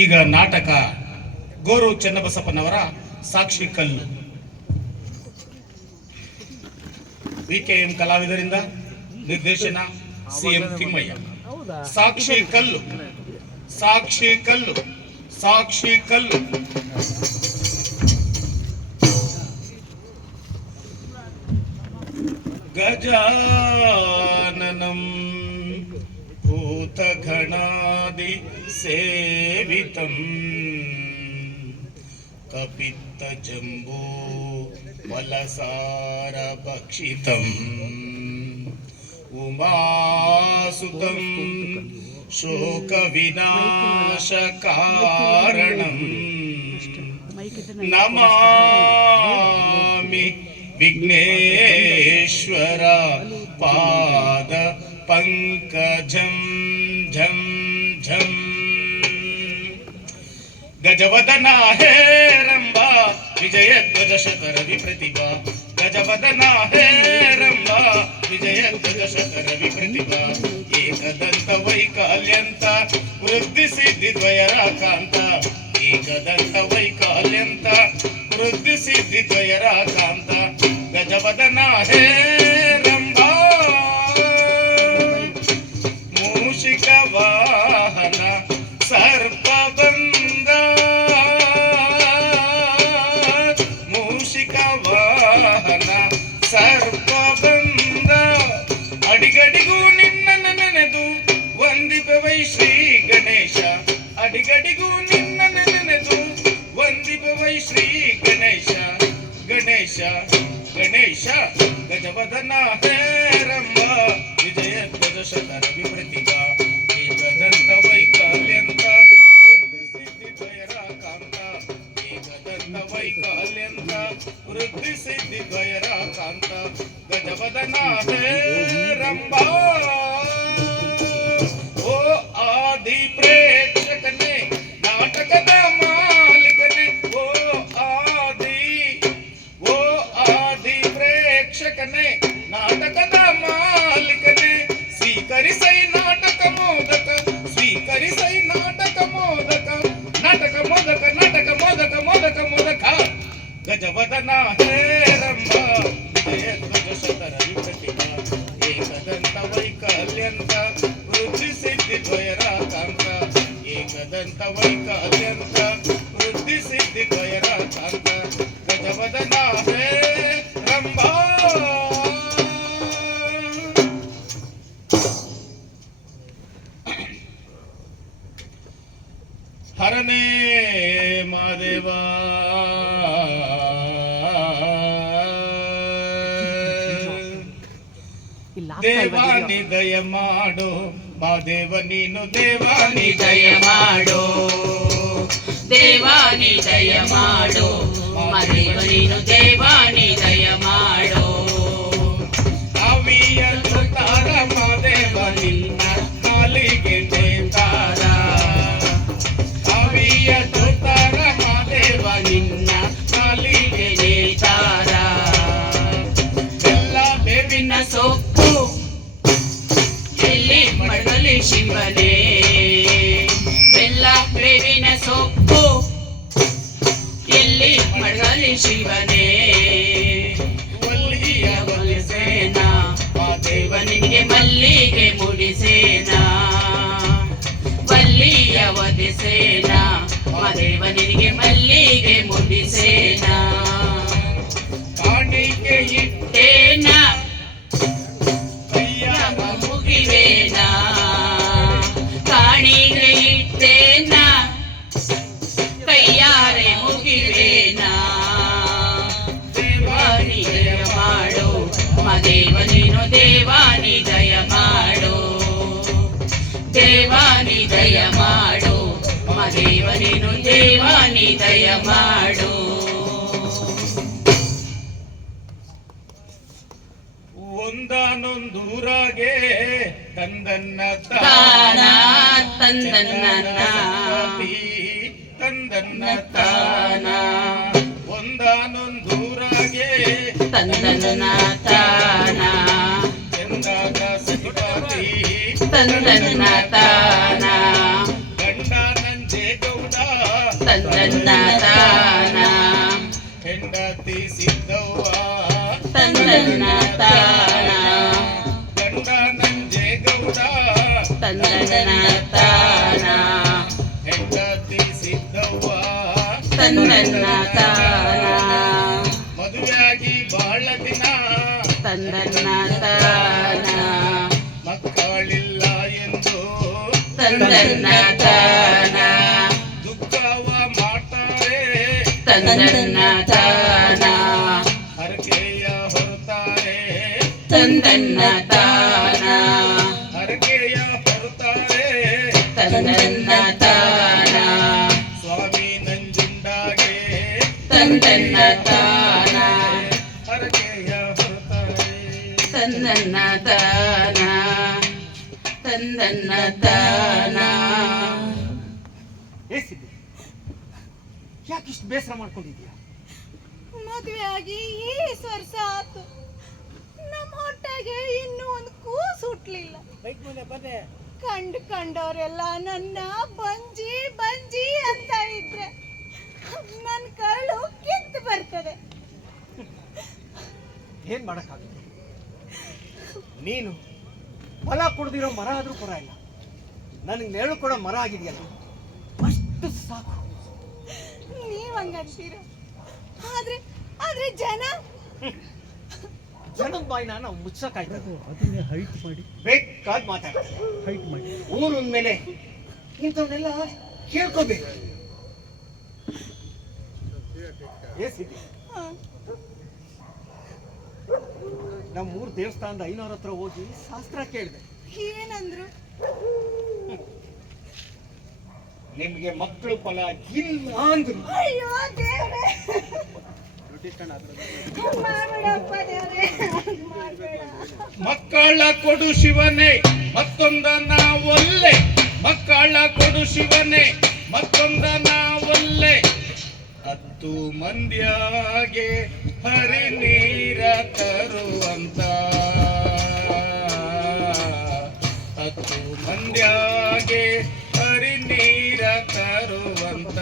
ಈಗ ನಾಟಕ ಗೋರು ಚೆನ್ನಬಸಪ್ಪನವರ ಸಾಕ್ಷಿ ಕಲ್ಲು. ವಿಕೆಎಂ ಕಲಾವಿದರಿಂದ ನಿರ್ದೇಶನ ಸಿಎಂ ತಿಮ್ಮಯ್ಯ. ಸಾಕ್ಷಿ ಕಲ್ಲು, ಸಾಕ್ಷಿ ಕಲ್ಲು, ಸಾಕ್ಷಿ ಕಲ್ಲು. ಗಜಾನನಂ ಭೂತಗಣಾದಿ ಸೇವಿತಂ ಕಪಿತ್ತ ಜಂಬೂ ಫಲಸಾರ ಭಕ್ಷಿತಂ ಉಮಾಸುತಂ ಶೋಕ ವಿನಾಶ ಕಾರಣಂ ನಮಾಮಿ ವಿಘ್ನೇಶ್ವರ ಪಾದ ಪಂಕಜಂ ಝಂ ಝಂ. ಗಜವದನ ಹೇ ರಂಭ ವಿಜಯಧ್ವಜ ಶತರ ವಿಪ್ರತಿಭಾ. ಗಜವದನ ಹೇ ರಂಭ ವಿಜಯಧ್ವಜ ಶತರ ವಿಪ್ರತಿಭಾ. ಏಕದಂತ ವೈಕಾಲ್ಯಂತ ವೃದ್ಧಿ ಸಿದ್ಧಿ ದ್ವಯರಾಕಾಂತ. ಏಕದಂತ ವೈಕಾಲ್ಯಂತ ವೃದ್ಧಿ ಸಿದ್ಧಿ ದ್ವಯರಾಕಾಂತ. ಗಜವದನ ಹೇ ರಂಭ ಮೂಷಿಕ ವಾಹನ ಸರ್ಪಬಂಧ. ಮೂಷಿಕ ವಾಹನ ಸರ್ಪಬಂಧ. ಅಡಿಗಡಿಗೂ ನಿನ್ನ ನೆನೆದು ವಂದಿಪವೈ ಶ್ರೀ ಗಣೇಶ. ಅಡಿಗಡಿಗೂ ನಿನ್ನ ನೆನೆದು ವಂದಿಪವೈ ಶ್ರೀ ಗಣೇಶ. ಗಣೇಶ ಗಣೇಶ ಗಜವದನ ಹೇ ರಂಭ ವಿಜಯಧ್ವಜ ಶತರ ವಿಪ್ರತಿಭಾ. ಏಕದಂತ ವೈಕಾಲ್ಯಂತ ವೃದ್ಧಿ ಸಿದ್ಧಿ ದ್ವಯರಾಕಾಂತ. ಏಕದಂತ ವೈಕಾಲ್ಯಂತ ವೃದ್ಧಿ ಸಿದ್ಧಿ ದ್ವಯರಾಕಾಂತ. ಗಜವದನ ಹೇ ರಂಭ ಓ ಆದಿ ಪ್ರೇಕ್ಷಕನೇ ನಾಟಕದ ಮಾಲಿಕನೇ. ಓ ಆದಿ ಪ್ರೇಕ್ಷಕನೇ ನಾಟಕದ ಮಾಲಿಕನೇ. ಸ್ವೀಕರಿಸೈ ನಾಟಕ ಮೋದಕ, ಸ್ವೀಕರಿಸೈ ನಾಟಕ ಮೋದಕ. ನಾಟಕ ಮೋದಕ, ನಾಟಕ ಮೋದಕ, ಮೋದಕ ಮೋದಕ. ಗಜವದನ ಹೇ ರಂಭ ವಿಜಯಧ್ವಜ ಶತರ ವಿಪ್ರತಿಭಾ. ಏಕದಂತ ವೈಕಾಲ್ಯಂತ ವೃದ್ಧಿ ಸಿದ್ಧಿ ದ್ವಯರಾಕಾಂತ. ಏಕದಂತ ವೈಕಾಲ್ಯಂತ ವೃದ್ಧಿ ಸಿದ್ಧಿ ದ್ವಯರಾಕಾಂತ. ಗಜವದನ ಹೇ ರಂಭ. ಹರನೇ ಮಾದೇವ ದೇವಾನಿ ದಯ ಮಾಡೋ ಮಾದೇವ ನೀನು. ದೇವಾನಿ ದಯ ಮಾಡೋ ದೇವಾನಿ ದಯ ಮಾಡೋ ಮಾದೇವ ನೀನು. ದೇವಾನಿ ದಯ ಮಾಡೋ. ಅವಿಯಲು ತಾರ ಮಾದೇವ ನಿನ್ನ ಕಾಲಿಗೆ ನೇತಾರ. ಅವಿಯಲು ತಾರ ಮಾದೇವ ನಿನ್ನ ಕಾಲಿಗೆ ನೇತಾರ. ಎಲ್ಲ ಬೇವಿನ ಸೊಪ್ಪು ಎಲ್ಲಿ ಮಡಗಲಿ ಶಿವನೇ. ಬೆಲ್ಲ ಬೇವಿನ ಸೊಪ್ಪು ಎಲ್ಲಿ ಮಡಗಲಿ ಶಿವನೇ. ಒಲ್ಲಿಯ ಒಲಿಸೇನ ಮಾದೇವ ನಿನಗೆ ಮಲ್ಲಿಗೆ ಮುಡಿಸೇನ. ವಲ್ಲಿಯ ಒದಿಸೇನ ಮಾದೇವ ನಿನಗೆ ಮಲ್ಲಿಗೆ ಮುಡಿಸೇನ. ಕಾಣಿಕೆ ಇಟ್ಟೇನ ಕೈಯಾಗ ಮುಗಿವೇನ. ಕಾಣಿಗೆ ಇಟ್ಟೇನ ಕೈಯಾರೆ ಮುಗಿವೇನ. ದೇವಾನಿ ದಯ ಮಾಡೋ ಮಾದೇವ ನೀನು. ದೇವಾನಿ ದಯ ಮಾಡೋ ದೇವಾನಿ ದಯ ಮಾಡೋ ಮಾದೇವ ನೀನು. ದೇವಾನಿ ದಯ ಮಾಡೋ. ಒಂದಾನೊಂದೂರಾಗೆ ತಂದನ್ನ ತಾನ ತಂದನ್ನ ತಂದನ್ನ ತಾನ. ಒಂದಾನೊಂದೂರಾಗೆ ತಂದನ್ನ ತಾನ ಚಂದಾಗ ಸತಿಪತಿ ತಂದನ್ನ ತಾನ ಗಂಡ ನಂಜೆ ಗೌಡ ತಂದನ್ನ ತಾನ ಹೆಂಡತಿ ಸಿದ್ದವ್ವ ತಂದನ್ನ ತಾನ ಗಂಡ ನಂಜೇಗೌಡ ತಂದನ್ನ ತಾನ ಹೆಂಡತಿ ಸಿದ್ದವ್ವ ತಂದನ್ನ ತಾನ ಮದುವೆಯಾಗಿ ಬಾಳ ದಿನ ತಂದನ್ನ ತಾನ ಮಕ್ಕಳಿಲ್ಲ ಎಂದು ತಂದನ್ನ ತಾನ ದುಃಖವ ಮಾಡ್ತಾರೆ ತಂದನ್ನ ತಾನ ಹರಕೆಯ ಹೊರತಾರೆ ತಂದನ್ನ ತಾನ ಹರಕೆಯ ಹೊರತಾರೆ ತಂದನ್ನ ತಾನ ಸ್ವಾಮಿ ನಂಜುಂಡಾಗೆ ತಂದನ್ನ ತಾನ ಹರಕೆಯ ಹೊರತಾರೆ ತಂದನ್ನ ತಾನ ತಂದನ್ನ ತಾನ ಯಾಕಿಷ್ಟು ಬೇಸರ ಮಾಡ್ಕೊಂಡಿದ್ಯಾ? ಮದುವೆ ಆಗಿ ಈಸ್ ವರ್ಷ ಆತು, ನಮ್ಮ ಹೊಟ್ಟೆಗೆ ಇನ್ನೂ ಒಂದು ಕೂಸು ಹುಟ್ಲಿಲ್ಲ. ಕಂಡವರೆಲ್ಲ ನನ್ನ ಬಂಜಿ ಬಂಜಿ ಅಂತ ಇದ್ರೆ ನನ್ನ ಕರಳು ಕಿತ್ತು ಬರ್ತದೆ. ಏನ್ ಮಾಡಕ್ಕಾಗುತ್ತೆ? ನೀನು ಫಲ ಕೊಡದಿರೋ ಮರ ಆದ್ರೂ ಪರ ಇಲ್ಲ, ನನಗೆ ನೆರಳು ಕೊಡೋ ಮರ ಆಗಿದೆಯಲ್ಲ, ಅಷ್ಟು ಸಾಕು. ನೀವ್ ಹಂಗಂತೀರ, ಆದ್ರೆ ಜನದ ಬಾಯಿನ ನಾವು ಮುಚ್ಚಕ್ಕಾಯ್ತದೆ. ಬೇಕಾದ್ ಮಾತಾಡ್ತಾರೆ. ಊರು ಅಂದ್ಮೇಲೆ ಇಂಥವನ್ನೆಲ್ಲ ಕೇಳ್ಕೋಬೇಕು. ನಮ್ಮೂರ್ ದೇವಸ್ಥಾನದ ಐನೋರ್ ಹತ್ರ ಹೋಗಿ ಶಾಸ್ತ್ರ ಕೇಳಿದೆ. ಏನಂದ್ರು? ನಿಮ್ಗೆ ಮಕ್ಕಳು ಫಲ ಇಲ್ಲ ಅಂದ್ರು. ಅಯ್ಯೋ ದೇವ್ರೇ, ಮಾಡ್ಬೇಡಪ್ಪ ದೇವ್ರೇ, ಮಾಡ್ಬೇಡ. ಮಕ್ಕಳ ಕೊಡು ಶಿವನೇ ಮತ್ತೊಂದ ನಾವೊಲ್ಲೆ, ಮಕ್ಕಳ ಕೊಡು ಶಿವನೇ ಮತ್ತೊಂದ ನಾವೊಲ್ಲೆ, 10 ಮಂದಿಯಾಗೆ ಹರಿ ನೀರ ತರುವಂತ, 10 ಮಂದಿಯಾಗೆ ಹರಿ ನೀರ ತರುವಂತ,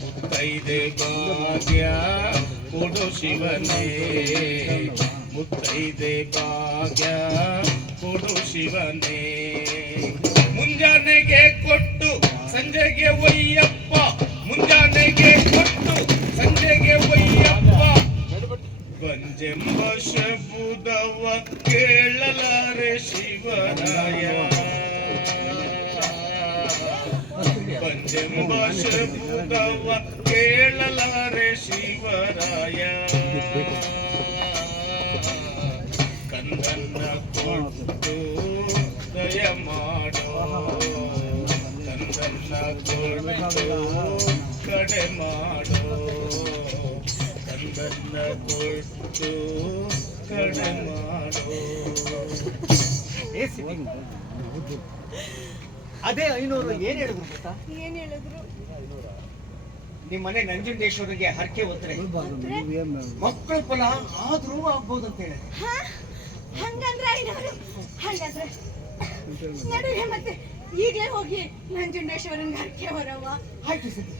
ಮುತ್ತೈದೆ ಭಾಗ್ಯ ಕೊಡು ಶಿವನೇ, ಮುತ್ತೈದೆ ಭಾಗ್ಯ ಕೊಡು ಶಿವನೇ, ಮುಂಜಾನೆಗೆ ಕೊಟ್ಟು ಸಂಜೆಗೆ ಒಯ್ಯಪ್ಪ, ಮುಂಜಾನೆಗೆ ಕೊಟ್ಟು ಸಂಜೆಗೆ ಒಯ್ಯಪ್ಪ, ಬಂಜೆಂಬ ಶಬುದವ ಕೇಳಲಾರೆ ಶಿವರಾಯ, ಬಂಜೆಂಬ ಶಬುದವ ಕೇಳಲಾರೆ ಶಿವರಾಯ, ಕಂದನ್ನ ಕೊಟ್ಟು ದಯ ಮಾಡೋ, ಕಂದನ್ನ ಕೊಟ್ಟು ಕಡೆ ಮಾಡೋ, ಕಂದನ್ನ ಕೊಟ್ಟು ಕಡೆ ಮಾಡೋ. ಅದೇ ಐನೂರು ಏನ್ ಹೇಳಿದ್ರು ಗೊತ್ತಾ? ಏನ್ ಹೇಳಿದ್ರು? ನಿಮ್ಮ ಮನೆ ನಂಜುಂಡೇಶ್ವರಿಗೆ ಹರಕೆ ಹೊತ್ತರೆ ಮಕ್ಕಳು ಫಲ ಆದ್ರೂ ಆಗ್ಬೋದು ಅಂತ ಹೇಳಿದ್ರೆ. ಹಂಗಂದ್ರೆ ಐನೂರು, ಹಂಗಂದ್ರೆ ನಡುವೆ ಮತ್ತೆ ಈಗಲೇ ಹೋಗಿ ನಂಜುಂಡೇಶ್ವರನ್ ಹರಕೆ ಹೊರವ. ಆಯ್ತು ಸರಿ.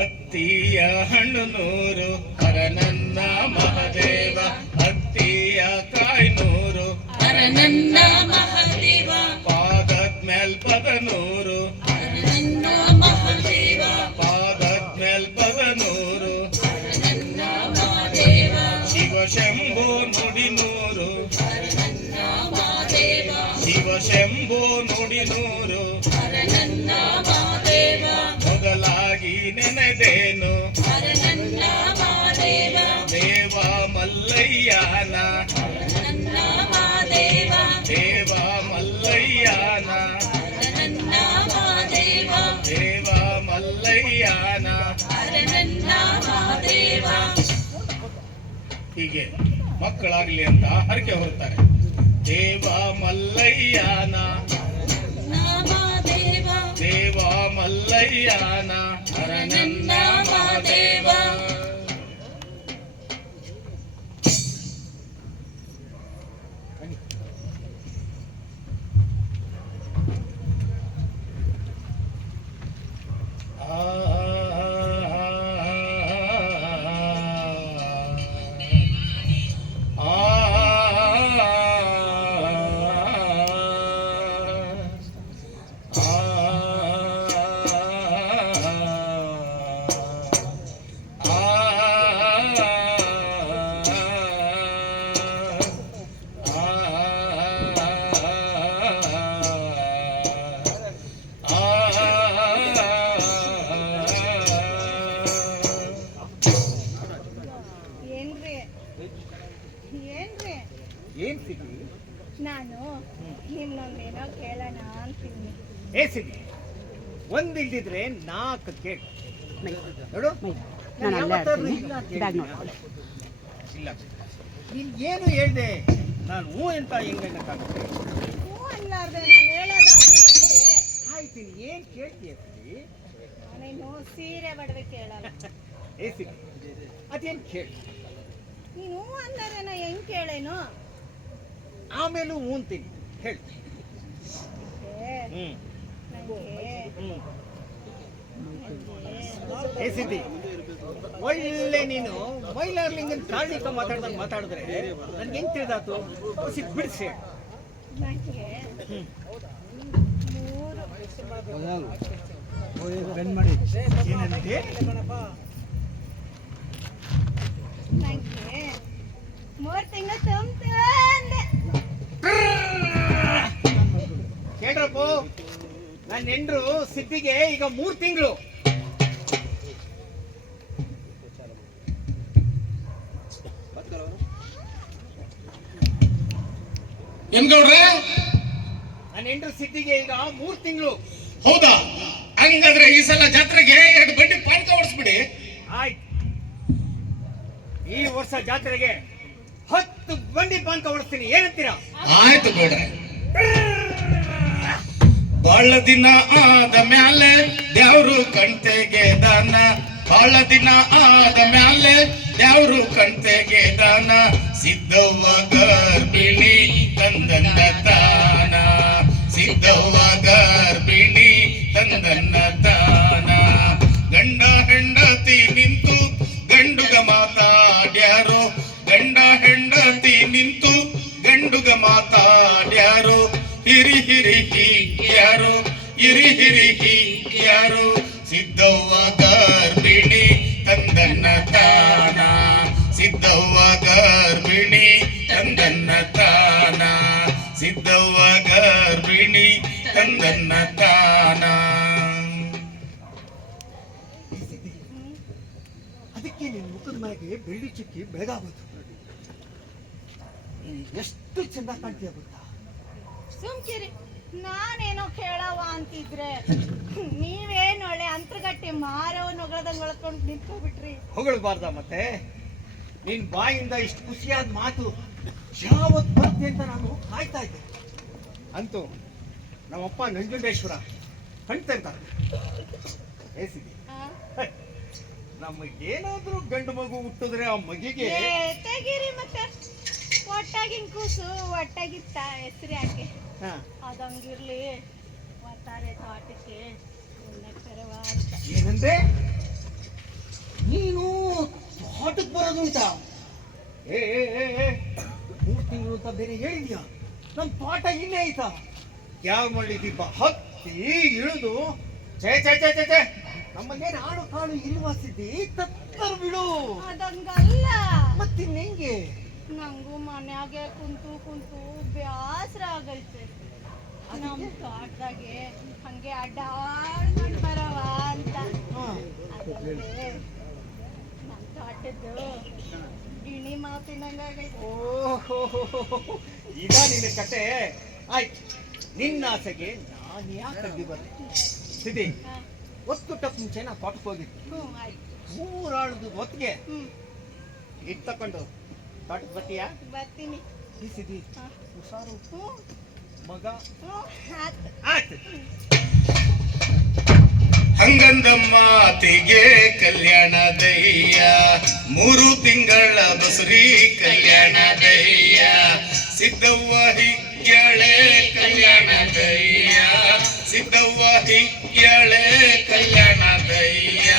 ಅತ್ತಿಯ ಹಣ್ಣು ನೂರು ಹರನನ್ನ ಮಹದೇವ, ಅತ್ತಿಯ ಕಾಯಿ ನೂರು ಹರನನ್ನ ಮಹಾದೇವ, ಪಾದದ ಮೇಲ್ ಪದ ನೂರು ಹರನನ್ನ ಮಹಾದೇವ, ಪಾದದ ಮೇಲ್ ಪದ ನೂರು, ಹರನನ್ನ ಮಹಾದೇವ, ಶಿವ ಶಂಭೋ ನುಡಿ ನೂರು, ಹರನನ್ನ ಮಹಾದೇವ, ಶಿವ ಶಂಭೋ ನುಡಿ ನೂರು, ಹರನನ್ನ ಮಹಾದೇವ, ಮೊದಲಾಗಿ ನೆನೆದೇನು ಹರನನ್ನ ಮಹಾದೇವ, ದೇವ ಮಲ್ಲಯ್ಯನ, ಹರನನ್ನ ಮಹಾದೇವ, ದೇವ ಮಲ್ಲಯ್ಯನ, ಹರನನ್ನ ಮಹಾದೇವ, ದೇವ ಮಲ್ಲಯ್ಯನ. ಹರನನ್ನ ಮಹಾದೇವ. ಹೀಗೆ ಮಕ್ಕಳಾಗ್ಲಿ ಅಂತ ಹರಕೆ ಹೊರತಾರೆ. ದೇವ ಮಲ್ಲಯ್ಯನ, ಮಹಾದೇವ, ದೇವ ಮಲ್ಲಯ್ಯನ, ಹರನನ್ನ ಮಹಾದೇವ. ಸಿಟಿ ನಾನು ನಿಮ್ನೊಂದೇನೋ ಕೇಳೋಣ ಅಂತೀನಿ. ಏ ಸಿಟಿ, ಒಂದಿಲ್ದಿದ್ರೆ 4 ಕೇಳು ನೋಡು. ನಾನು ಯಾವತ್ತಾದ್ರೂ ಇಲ್ಲ ಅಂತ ಹೇಳಿದ್ನಾ? ಇಲ್ಲ. ನೀನ್ ಏನು ಹೇಳ್ದೆ, ನಾನು ಹೂ ಅಂತ ಹೆಂಗಕ್ಕಾಗುತ್ತೆ? ಹ್ಞೂ ಅನ್ಲಾರ್ದೆ ನಾನು ಹೇಳೋದಾದ್ರೆ ಹೆಂಗೆ? ಆಯ್ತು, ನೀನ್ ಏನ್ ಕೇಳ್ತೀಯ ಸಿಟಿ? ನಾನೇನು ಸೀರೆ ಬಡವೆ ಕೇಳಲ್ಲ. ಏ ಸಿಟಿ, ಅದೇನ್ ಕೇಳಿ. ನೀನು ಹ್ಞೂ ಅಂದರೆ ನಾ ಹೆಂಗ್ ಕೇಳೇನು? ಆಮೇಲೂ ಹೂ ಅಂತೀನಿ, ಹೇಳಿ. ನಂಗೆ ಏ ಸಿಟಿ, ಒಳ್ಳೆ ನೀನು ಮೈಲಾರ್ಲಿಂಗನ್ ಕಾರಣಿಕ ಮಾತಾಡಿದ್ರೆ ನನ್ಗೆ ಹೆಂಗ್ ತಿಳಿದಾತು? ಬಿಡಿಸಿ. ನಂಗೆ ಏನಂತೆ? ನಂಗೆ 3 ತಿಂಗಳು ತಂದೆ. ಕೇಳ್ರಪ್ಪ, ನನ್ನ ಹೆಂಡ್ರು ಸಿದ್ಧಿಗೆ ಈಗ 3 ತಿಂಗಳು. ಏನ್ ಗೌಡ್ರೆ? ನನ್ನ ಹೆಂಡ್ರು ಸಿದ್ಧಿಗೆ ಈಗ 3 ತಿಂಗಳು. ಹೌದಾ? ಹಂಗಾದ್ರೆ ಈ ಸಲ ಜಾತ್ರೆಗೆ 2 ಬಂಡಿ ಪಾನಕ ಹೊಡ್ಸ್ಬಿಡಿ. ಆಯ್ತು, ಈ ವರ್ಷ ಜಾತ್ರೆಗೆ 10 ಬಂಡಿ ಪಾನಕ ಹೊಡಿಸ್ತೀನಿ, ಏನಂತೀರಾ? ಆಯ್ತು ಗೌಡ್ರೆ. ಬಾಳ ದಿನ ಆದ ಮ್ಯಾಲೆ ದೇವ್ರು ಕಣ್ತೆಗೆ ದಾನ, ಬಾಳ ದಿನ ಆದ ಮ್ಯಾಲೆ ದೇವ್ರು ಕಣ್ತೆಗೆ ದಾನ, ಸಿದ್ಧವ್ವ ಗರ್ಭಿಣಿ ತಂದನ್ನ ತಾನ, ಸಿದ್ಧವ್ವ ಗರ್ಭಿಣಿ ತಂದನ್ನ ತಾನ. ಗಂಡ ಹೆಂಡತಿ ನಿಂತು ಗಂಡುಗ ಮಾತಾಡ್ಯಾರು, ಗಂಡ ಹೆಂಡತಿ ನಿಂತು ಗಂಡುಗ ಮಾತಾಡ್ಯಾರು, ಹಿರಿ ಹಿರಿ ಹೀಗ್ಯಾರು, ಹಿರಿ ಹಿರಿ ಹೀಗ್ಯಾರು, ಸಿದ್ಧವ್ವ ಗರ್ಭಿಣಿ ತಂದನ್ನ ತಾನ, ಸಿದ್ಧವ್ವ ಗರ್ಭಿಣಿ ತಂದನ್ನ ತಾನ, ಸಿದ್ಧವ್ವ ಗರ್ಭಿಣಿ ತಂದನ್ನ ತಾನ. ಅದಕ್ಕೆ ನಿನ್ನ ಮುಖದ ಮೇಲೆ ಬೆಳ್ಳಿ ಚಿಕ್ಕಿ ಬೆಳಗಾಗೋದು. ಎಷ್ಟು ಚಂದ ಕಾಣ್ತೀಯ ಗೊತ್ತಾ? ಸುಮ್ಕಿರಿ, ನಾನೇನೋ ಕೇಳವ ಅಂತಿದ್ರೆ ನೀವೇನು ಒಳ್ಳೆ ಅಂತರ್ಗಟ್ಟಿ ಮಾರವ ನೊಗಳದಂಗ್ ಒಳ್ಕೊಂಡು ನಿಂತ್ಕೊಬಿಟ್ರಿ. ಹೊಗಳಬಾರ್ದ ಮತ್ತೆ? ನಿನ್ ಬಾಯಿಂದ ಇಷ್ಟು ಖುಷಿಯಾದ ಮಾತು ಯಾವತ್ ಬರುತ್ತೆ ಅಂತ ನಾನು ಕಾಯ್ತಾ ಇದ್ದೆ. ಅಂತೂ ನಮ್ಮಪ್ಪ ನಂಜುಂಡೇಶ್ವರ ಕಣ್ತಂತ ಏಸಿದೆ. ನಮಗೇನಾದ್ರೂ ಗಂಡು ಮಗು ಹುಟ್ಟಿದ್ರೆ ಆ ಮಗಿಗೆ ತೆಗೀರಿ ಮತ್ತೆ. ಒಟ್ಟಾಗಿನ್ ಕೂಸು ಒಟ್ಟಾಗಿತ್ತ ಹೆಸರು ಯಾಕೆ? ಅದಂಗಿರ್ಲಿ, ಒತ್ತಾರೆ ತೋಟಕ್ಕೆ ಕರವ ಅಂತ. ಏನಂದ್ರೆ ನೀನು ತೋಟಕ್ಕೆ ಬರೋದುಂಟ? ಏ 3 ತಿಂಗಳು ಅಂತ ಬೇರೆ ಹೇಳಿದ್ಯಾ? ನಮ್ ತೋಟ ಇಲ್ಲೇ ಐತಾ? ಯಾವ ಮಳ್ಳಿ ದೀಪ ಹತ್ತಿ ಇಳಿದು ಛೇ ಛೇ ಛೇ ಛೇ ಛೇ, ನಮ್ಮನೇನು ಆಡು ಕಾಳು ಇಲ್ವಾ ಸಿದ್ದಿ? ತತ್ತರ್ ಬಿಡು. ಅದಂಗಲ್ಲ, ಮತ್ತಿನ್ನೆಂಗೆ? ನಂಗೂ ಮನ್ಯಾಗೆ ಕುಂತು ಕುಂತು ಬ್ಯಾಸರ ಆಗೈತೆ. ನಮ್ ತೋಟದಾಗೆ ಹಂಗೆ ಅಡ್ಡಾಡ್ಕೊಂಡ್ ಬರವ ಅಂತ. ಅದಲ್ಲದೆ ನಮ್ ತೋಟದ್ದು ಗಿಣಿ ಮಾತಿನಂಗಾಗೈತೆ. ಓಹೋ, ಈಗ ನಿನ್ನ ಕತೆ ಆಯ್ತು. ನಿನ್ನ ಆಸೆಗೆ ನಾನು ಯಾಕೆ ಅಡ್ಡಿ ಬರ್ತೀನಿ ಸಿದ್ದಿ? ಒತ್ತುಟಕ್ಕೆ ಮುಂಚೆ ನಾ ತೋಟಕ್ಕೆ ಹೋಗಿದ್ದೆ. ಆಯ್ತು, 3 ಆಳದ ಹೊತ್ತಿಗೆ ಇಟ್ಟು ತಕೊಂಡು ತೋಟಕ್ಕೆ ಬರ್ತೀಯಾ? ಬರ್ತೀನಿ. ಈ ಸಿದ್ದಿ ಹುಷಾರು ಮಗ. ಆಯ್ತು. ಹಂಗಂದ ಮಾತಿಗೆ ಕಲ್ಯಾಣದಯ್ಯ, 3 ತಿಂಗಳ ಬಸುರಿ ಕಲ್ಯಾಣದಯ್ಯ, ಸಿದ್ಧವ್ವ ಹಿಗ್ಯಾಳೆ ಕಲ್ಯಾಣದಯ್ಯ, ಸಿದ್ಧವ್ವ ಹಿಗ್ಯಾಳೆ ಕಲ್ಯಾಣದಯ್ಯ,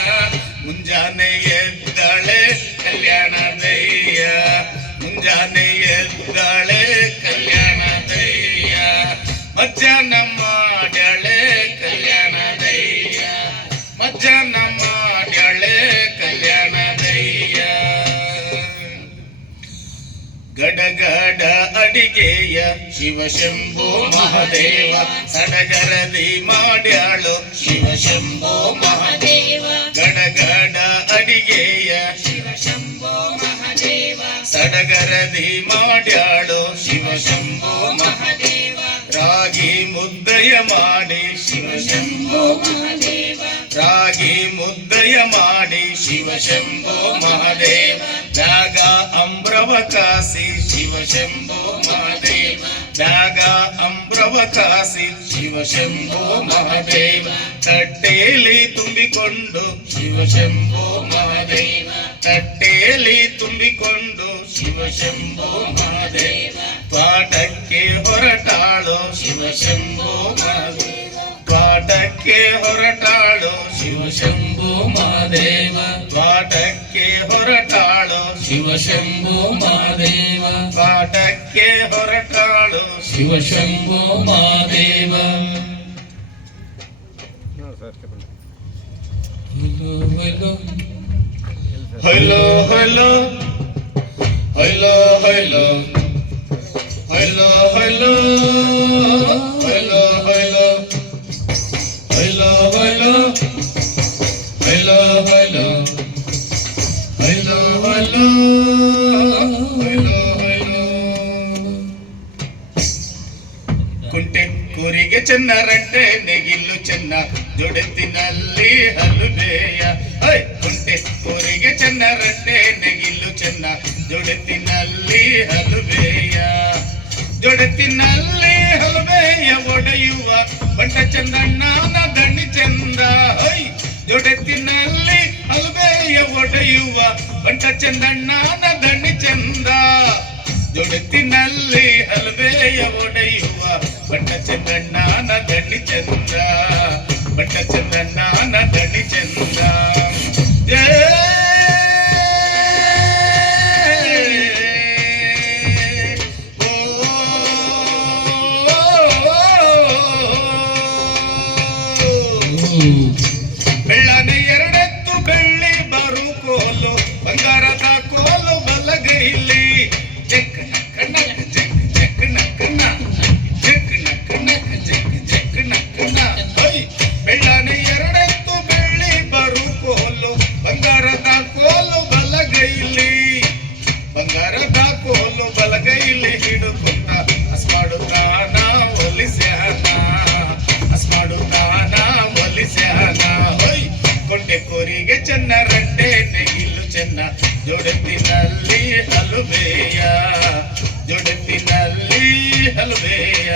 ಮುಂಜಾನೆ ಎದ್ದಾಳೆ ಕಲ್ಯಾಣದಯ್ಯ, ಮುಂಜಾನೆ ಎದ್ದಾಳೆ ಕಲ್ಯಾಣದಯ್ಯ, ಮಧ್ಯಾಹ್ನ ಮಾಡ್ಯಾಳೆ ಕಲ್ಯಾಣದಯ್ಯ, ಮಧ್ಯಾಹ್ನ ಮಾಡ್ಯಾಳೆ ಕಲ್ಯಾಣದಯ್ಯ. ಗಡಗಡ ಅಡಿಗೆಯ ಶಿವಶಂಭೋ ಮಹಾದೇವ, ಸಡಗರದಿ ಮಾಡ್ಯಾಳು ಶಿವಶಂಭೋ ಮಹಾದೇವ, ಗಡಗಡ ಅಡಿಗೆಯ ಶಿವಶಂಭೋ ಮಹಾದೇವ, ಸಡಗರದಿ ಮಾಡ್ಯಾಳು ಶಿವ ಶಂಭೋ ಮಹಾದೇವ ರಾಗಿ ಮುದ್ದಯ ಮಾಡಿ ಶಿವ ಶಂಭೋ ಮಹಾದೇವ ರಾಗಿ ಮುದ್ದಯ ಮಾಡಿ ಶಿವ ಶಂಭೋ ಮಹಾದೇವ ತ್ಯಾಗ ಅಂಬ್ರವ ಕಾಸಿ ಶಿವ ಶಂಭೋ ಮಹಾದೇವ ತ್ಯಾಗ ಅಂಬ್ರವ ಕಾಸಿ ಶಿವ ಶಂಭೋ ಮಹಾದೇವ ತಟ್ಟೆಯಲ್ಲಿ ತುಂಬಿಕೊಂಡು ಶಿವ ಶಂಭೋ ಮಹಾದೇವ ತಟ್ಟೆಯಲ್ಲಿ ತುಂಬಿಕೊಂಡು ಶಿವ ಶಂಭೋ ಮಹಾದೇವ ಪಾಠಕ್ಕೆ ಹೊರಟಾಳೋ ಶಿವ ಶಂಭೋ ಮಹಾದೇವ ಪಾಠಕ್ಕೆ ಹೊರಟಾಳೋ ಶಿವ ಶಂಭೋ ಮಹಾದೇವ ಪಾಠಕ್ಕೆ ಹೊರಟಾಳೋ ಶಿವ ಶಂಭೋ ಮಹಾದೇವ ಪಾಠಕ್ಕೆ ಹೊರಟಾಳೋ Shiva Shambho Mahadeva hello hello hello hello hello hello hello hello hello hello hello hello hello hello hello hello ಕುಂಟೆ ಕೂರಿಗೆ ಚೆನ್ನ ರಂಟೆ ನೆಗಿಲು ಚೆನ್ನ ಜೊಡೆತಿನಲ್ಲಿ ಹಲುಬೇಯ ಕುಂಟೆ ಕೂರಿಗೆ ಚೆನ್ನ ರಂಟೆ ನೆಗಿಲು ಚೆನ್ನ ಜೊಡೆತಿನಲ್ಲಿ ಹಲುಬೇಯ ಜೊಡೆತಿನಲ್ಲಿ ಹಲುಬೇಯ ಒಡೆಯುವ ಬಂಟ ಚಂದಣ್ಣನ ದಣಿ ಚಂದ ಜೊಡೆತಿನಲ್ಲಿ ಹಲುಬೇಯ ಒಡೆಯುವ ಬಂಟ ಚಂದಣ್ಣನ ದಣಿ ಚಂದ ಜೊಡೆತಿನಲ್ಲಿ ಹಲುಬೇಯ ಒಡೆಯುವ ಬಂಟ ಚಂದಣ್ಣನ ದಣಿ ಚಂದ ಬಂಟ ಚಂದಣ್ಣನ ದಣಿ ಚಂದ ಬೆಳ್ಳನೆ ಎರಡೆತ್ತು ಬೆಳ್ಳಿ ಬರು ಕೋಲು ಬಂಗಾರದ ಕೋಲು ಬಲಗೈಲಿ ಜಕ್ ನಕ್ಕ ಜಕ್ ಜಕ್ ನಕ್ಕನ ಜಕ್ ನಕ್ಕ ಜಕ್ ಜಕ್ ನಕ್ಕನ ಬೆಳ್ಳನೆ ಎರಡೆತ್ತು ಬೆಳ್ಳಿ ಬರು ಕೋಲು ಬಂಗಾರದ ಕೋಲು ಬಲಗೈಲಿ ಬಂಗಾರದ ಕೋಲು ಬಲಗೈಲಿ ಹಿಡುಕೊಂಡ ಅಸ್ಮಾಡುತ್ತಾನ ಒಲಿಸ್ಯಾನ ಅಸ್ಮಾಡುತ್ತಾನ ಒಲಿಸ್ಯಾನ ಕೊಂಡೆ ಕೋರಿಗೆ ಚೆನ್ನ ರಂಟೆ ನೆಗಿಲು ಚೆನ್ನ ಜೊಡೆತಿನಲ್ಲಿ ಹಲುಬೇಯ ಜೊಡೆತಿನಲ್ಲಿ ಹಲುಬೇಯ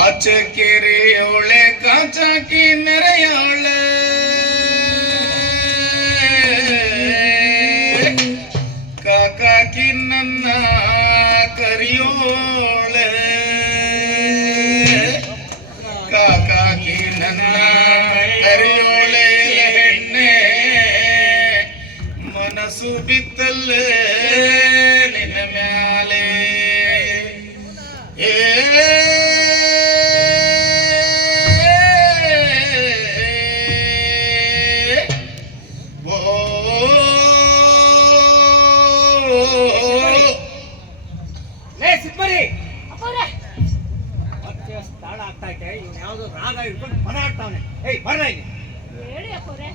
ಆಚೆ ಕೆರೆಯೋಳೆ ಕಾಚಾಕಿ ನೆರೆಯೋಳೆ ಕಾಕಾಕಿ ನನ್ನ ಕರಿಯೋಳೆ ಕಾಕಾಕಿ ನನ್ನ ಕರಿಯೋಳೆ ಹೆಣ್ಣೆ ಮನಸ್ಸು ಬಿತ್ತಲ್ಲೇ ನಿನ್ನ ಮ್ಯಾಲೆ ಸಿಬ್ಬರಿ ಅಪ್ಪವ್ರೆ ಮತ್ತೆ ತಾಳ ಆಗ್ತಾ ಐತೆ ಇವ್ನು ಯಾವ್ದೋ ರಾಗ ಹಿಡ್ಕೊಂಡು ಮನ ಆಡ್ತಾವನೆ ಏಯ್ ಬರ್ರ ಇಲ್ಲಿ ಹೇಳಿ ಅಪ್ಪವ್ರೆ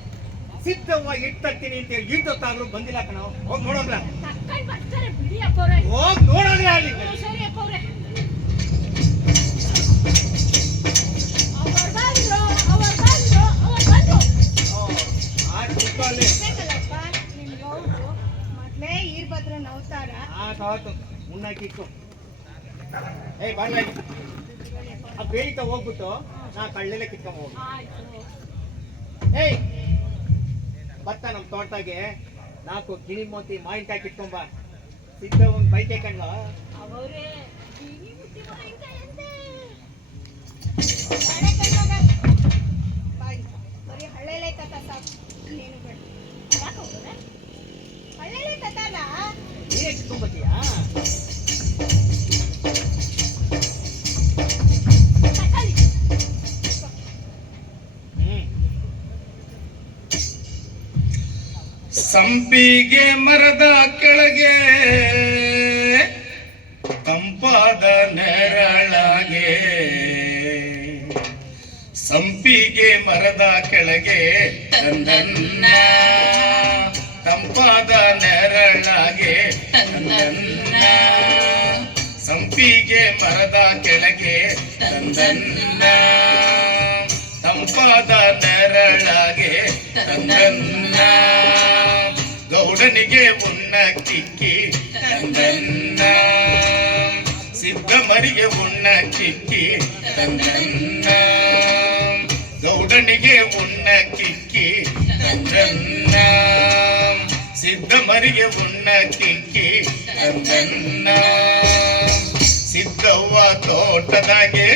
ಸಿದ್ಧವ್ವ ಇಟ್ಟರ್ತೀನಿ ಅಂತ ಹೇಳಿ ಇಟ್ಟೊತ್ತಾದ್ರೂ ಬಂದಿಲ್ಲ ಕಣ ಹೋಗಿ ನೋಡೋದ್ರ ತಕ್ಕಂಡ್ ಬರ್ತಾರೆ ಬಿಡಿ ಅಪ್ಪವ್ರೆ ಹೋಗಿ ನೋಡೋದ್ರ ಅಲ್ಲಿ ಸರಿ ಅಪ್ಪವ್ರೆ ಅವ್ರು ಬಂದ್ರು ಆಯ್ತು ಕೂತ್ಕೊಳ್ಳಿ ಬೇಕಲ್ಲಪ್ಪ ನಿಮ್ಗೆ ಅವರು ಮೊದ್ಲೇ ಈರ್ಭದ್ರ ನವ್ತಾರ ಆಯ್ತು ಮುನ್ನಾಕಿತ್ತು ಏಯ್ ಬರ್ರ ಇಲ್ಲಿ ಆ ಬೇರಿತ ಹೋಗ್ಬಿಟ್ಟು ನಾ ಕಳ್ಳೆಲ್ಲ ಕಿತ್ಕೊಂಡ್ ಹೋಗಿ ಆಯ್ತು ಏಯ್ ಭತ್ತ ನಮ್ಮ ತೋಟದಾಗೆ 4 ಗಿಣಿ ಮೋತಿ ಮಾವಿನಕಾಯಿ ಕಿತ್ಕೊಂಬ ಸಿದ್ಧ ಒಂದು ಬೈಕೆ ಕಣ್ಣ ಅವರೇ ಗಿಣಿ ಮುಟ್ಟಿ ಮಾವಿನಕಾಯಿ ಅಂತೆ ಬಾಯ್ ಬರೀ ಹಳ್ಳೆಲೆ ತತ್ತ ಸಾಕು ಇನ್ನೇನು ಬೇಡ ಯಾಕೆ ಹೋಗೋರೆ ಹಳ್ಳೆಲೆ ತತ್ತಲ್ಲ ನೀನೇ ಕಿತ್ಕೊಂಬತ್ತೀಯಾ ತಕೊಳ್ಳಿ ಸಂಪಿಗೆ ಮರದ ಕೆಳಗೆ ತಂಪಾದ ನೆರಳಾಗೆ ಸಂಪಿಗೆ ಮರದ ಕೆಳಗೆ ತಂದನ್ನ ತಂಪಾದ ನೆರಳಾಗೆ ತಂದನ್ನ ಸಂಪಿಗೆ ಮರದ ಕೆಳಗೆ ತಂದನ್ನ ತಂಪಾದ ನೆರಳಾಗೆ ತಂದನ್ನ ಗೌಡನಿಗೆ ಉಣ್ಣ ಕಿಕ್ಕಿ ತಂದನ್ನ ಸಿದ್ಧ ಮರಿಗೆ ಉಣ್ಣ ಕಿಕ್ಕಿ ತಂದನ್ನ ಗೌಡನಿಗೆ ಉಣ್ಣ ಕಿಕ್ಕಿ ತಂದನ್ನ ಸಿದ್ಧ ಮರಿಗೆ ಉಣ್ಣ ಕಿಕ್ಕಿ ತಂದನ್ನ ಸಿದ್ಧವ್ವ ತೋಟದಾಗೆ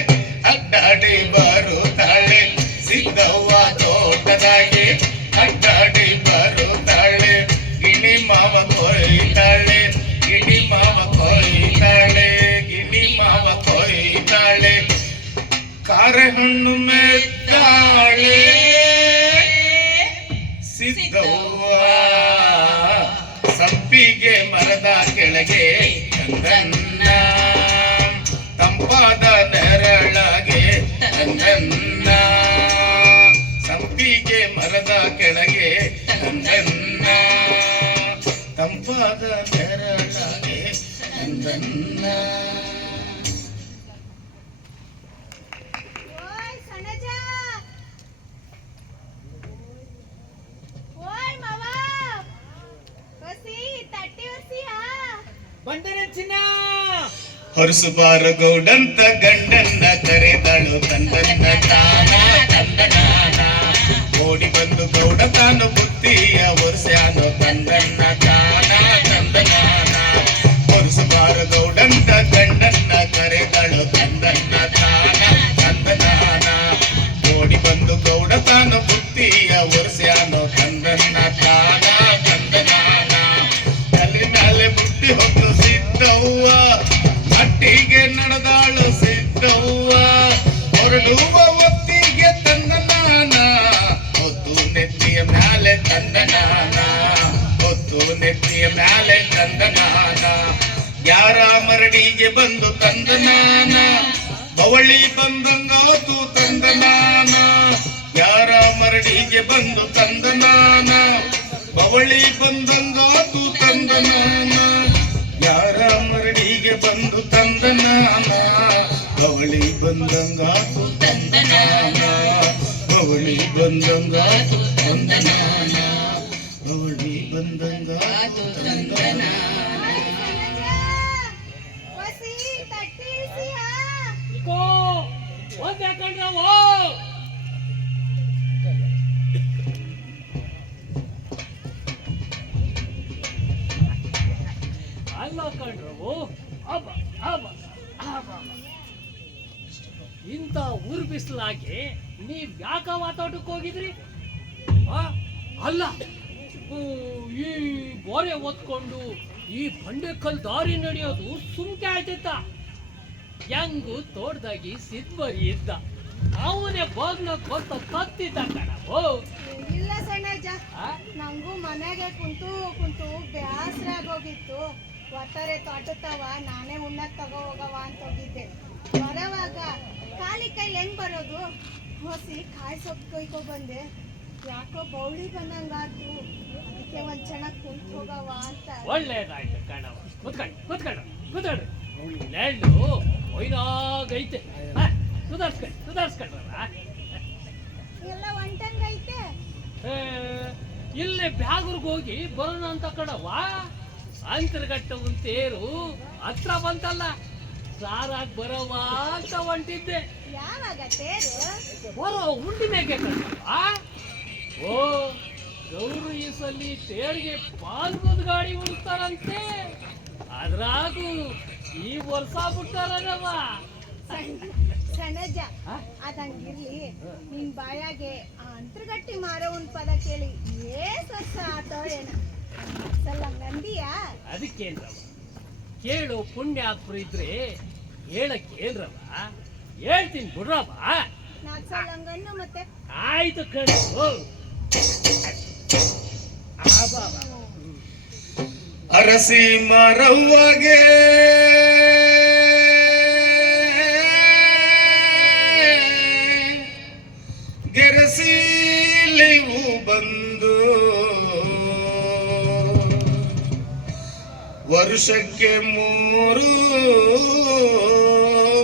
ಅಡ್ಡಾಡಿ ಬರುತ್ತಾಳೆ ಸಿದ್ಧವ್ವ ತೋಟದಾಗೆ ಅಡ್ಡಾಡಿ ಬರುತ್ತಾಳೆ ಗಿಣಿ ಮಾವ ಕೊಯ್ತಾಳೆ ಗಿಣಿ ಮಾವ ಕೊಯ್ತಾಳೆ ಗಿಣಿ ಮಾವ ಕೊಯ್ತಾಳೆ ಕಾರೆ ಹಣ್ಣು ಮೆತ್ತಾಳೆ ಸಿದ್ಧವ್ವ ಸಂಪಿಗೆ ಮರದ ಕೆಳಗೆ ತಂದನ್ನ ತಂಪಾದ ನೆರಳಾಗೆ ತಂದನ್ನ ಸಂಪಿಗೆ ಮರದ ಕೆಳಗೆ ತಂದನ್ನ ತಂಪಾದ ನೆರಳಾಗೆ ತಂದನ್ನ ಓಯ್ ಸನಜ ಓಯ್ ಮಾವ ಬಸಿ ತಟ್ಟಿ ಒರ್ಸಿಯಾ ಬಂದನೆ ಚಿನ್ನ ಹೊರಸುಬಾರ ಗೌಡಂತ ಗಂಡನ್ನ ಕರೆದಳು ತಂದನ್ನ ತಾನ ತಂದನಾನ ಓಡಿ ಬಂದು ಗೌಡ ತಾನು ಬುದ್ಧಿಯ ಒರ್ಸ್ಯಾನು ತಂದನ್ನ ತಾನ ತಂದನಾನ ಹೊರಸುಬಾರ ಗೌಡಂತ ಗಂಡನ್ನ ಕರೆದಳು ತಂದನ್ನ ತಾನ ತಂದನಾನ ಓಡಿ ಬಂದು ಗೌಡ ತಾನು ಬುದ್ಧಿಯ ಒರ್ಸ್ಯಾನು ತಂದನ್ನ ತಾನ ತಂದನಾನ ತಲೆ ಮೇಲೆ ಬುದ್ಧಿ ಹೊತ್ತು ಸಿದ್ಧವ್ವ ಮಟ್ಟಿಗೆ ನಡೆದಾಳು ಸಿದ್ಧವ್ವ ಹೊರಡುವ ಒತ್ತಿಗೆ ತಂದನಾನ ಹೊತ್ತು ನೆತ್ತಿಯ ಮ್ಯಾಲೆ ತಂದನಾನ ಹೊತ್ತು ನೆತ್ತಿಯ ಮ್ಯಾಲೆ ತಂದನಾನ ಯಾರ ಮರಡಿಗೆ ಬಂದು ತಂದನಾನ ಬವಳಿ ಬಂದಂಗಾತು ತಂದನಾನ ಯಾರ ಮರಡಿಗೆ ಬಂದು ತಂದನಾನ ಬವಳಿ ಬಂದಂಗಾತು ತಂದನಾನ ಯಾರ ಮರಡಿಗೆ ಬಂದು ತಂದನಾನ ಬವಳಿ ಬಂದಂಗಾತು ತಂದನಾನ ಬವಳಿ ಬಂದಂಗಾತು ತಂದನಾನ ಬವಳಿ ಬಂದಂಗಾತು ತಂದನಾನ ಬಸಿ ತಟ್ಟಿ ಇಳಿಸಿಯಾ ಇಕೋ ಒಂದ್ ಯಾಕಂಡ್ರವು ಅಲ್ಲ ಕಂಡ್ರವು ಅಬ್ಬ ಅಬ್ಬ ಅಬ್ಬ ಇಂಥ ಊರ್ ಬಿಸಿಲಾಗಿ ನೀವ್ ಯಾಕ ಮಾತಾಡಕ್ ಹೋಗಿದ್ರಿ ಆ? ಅಲ್ಲ ಈ ಬೋರೆ ಓದ್ಕೊಂಡು ಈ ಬಂಡೆಕಲ್ ದಾರಿ ನಡೆಯೋದು ಸುಮ್ಕೆ ಆಯ್ತಿತ್ತ ಹೆಂಗು ತೋಟದಾಗಿ ಸಿದ್ಬರಿ ಇದ್ದ ಅವನೇ ಬಾಗ್ನ ಕೊತ್ತ ಕತ್ತಿದ್ದ ಕಣವು ಇಲ್ಲ ಸಣ್ಣಜ್ಜ ನಂಗೂ ಮನೆಗೆ ಕುಂತು ಕುಂತು ಬ್ಯಾಸರ ಆಗೋಗಿತ್ತು ಒತ್ತಾರೆ ತೋಟತ್ತವ ನಾನೇ ಉಣ್ಣಕ್ ತಗೋ ಹೋಗವ ಅಂತ ಹೋಗಿದ್ದೆ ಬರೋವಾಗ ಖಾಲಿ ಕೈಲಿ ಹೆಂಗ್ ಬರೋದು ಹೊಸಿ ಕಾಯಿ ಸೊಪ್ಪು ಕೊಯ್ಕೊ ಬಂದೆ ಯಾಕೋ ಬೌಳಿ ಬಂದಂಗಾತು ಅದಕ್ಕೆ ಒಂದ್ ಚೆನ್ನಾಗಿ ಕುಂತು ಹೋಗವ ಅಂತ ಒಳ್ಳೇದಾಯ್ತು ಕಣವ ಕೂತ್ಕೊಂಡ್ರು ನೆಳ್ಳು ಒಯ್ದಾಗೈತೆ ಸುಧಾರ್ಸ್ಕೊಂಡ್ರಲ್ಲ ಎಲ್ಲ ಒಂಟಂಗೈತೆ ಇಲ್ಲೇ ಬ್ಯಾಗೂರ್ಗ್ ಹೋಗಿ ಬರೋಣ ಅಂತ ಕಣವ ಅಂತರ್ಗಟ್ಟ ಒಂದ್ ತೇರು ಹತ್ರ ಬಂತಲ್ಲ ಸಾರಾಗ್ ಬರವ ಅಂತ ಹೊಂಟಿದ್ದೆ ಯಾವಾಗ ತೇರು ಬರೋ ಹುಂಡಿನಾಗೆ ಕಣವ ಓ ಗೌರು ಈ ಸಲಿ ತೇರಿಗೆ ಪಾಲ್ಗದ ಗಾಡಿ ಉಳಿಸ್ತಾರಂತೆ ಅದ್ರಾಗೂ ಈ ವರ್ಷ ಬಿಟ್ಟಾರವ ಸಣ್ಣಜ್ಜ ಅದಂಗಿರ್ಲಿ ನಿನ್ ಬಾಯಾಗೆ ಆ ಅಂತರ್ಗಟ್ಟಿ ಮಾರೋ ಒಂದ್ ಪದ ಕೇಳಿ ವರ್ಷ ಆತೋ ಏನ ಸಲ ನಂದಿಯಾ ಅದಕ್ಕೇನ್ರವ ಕೇಳು ಪುಣ್ಯಾತ್ಮರು ಇದ್ರೆ ಹೇಳಕ್ಕೇನ್ರವ ಹೇಳ್ತೀನಿ ಬಿಡ್ರವ ನಾಲ್ಕು ಸಲ ಹಂಗನ್ನು ಮತ್ತೆ ಆಯ್ತು ಕಣು ಅರಸಿ ಮರವ್ವಗೆ ಗೆರಸಿಲೆವು ಬಂದು ವರ್ಷಕ್ಕೆ 3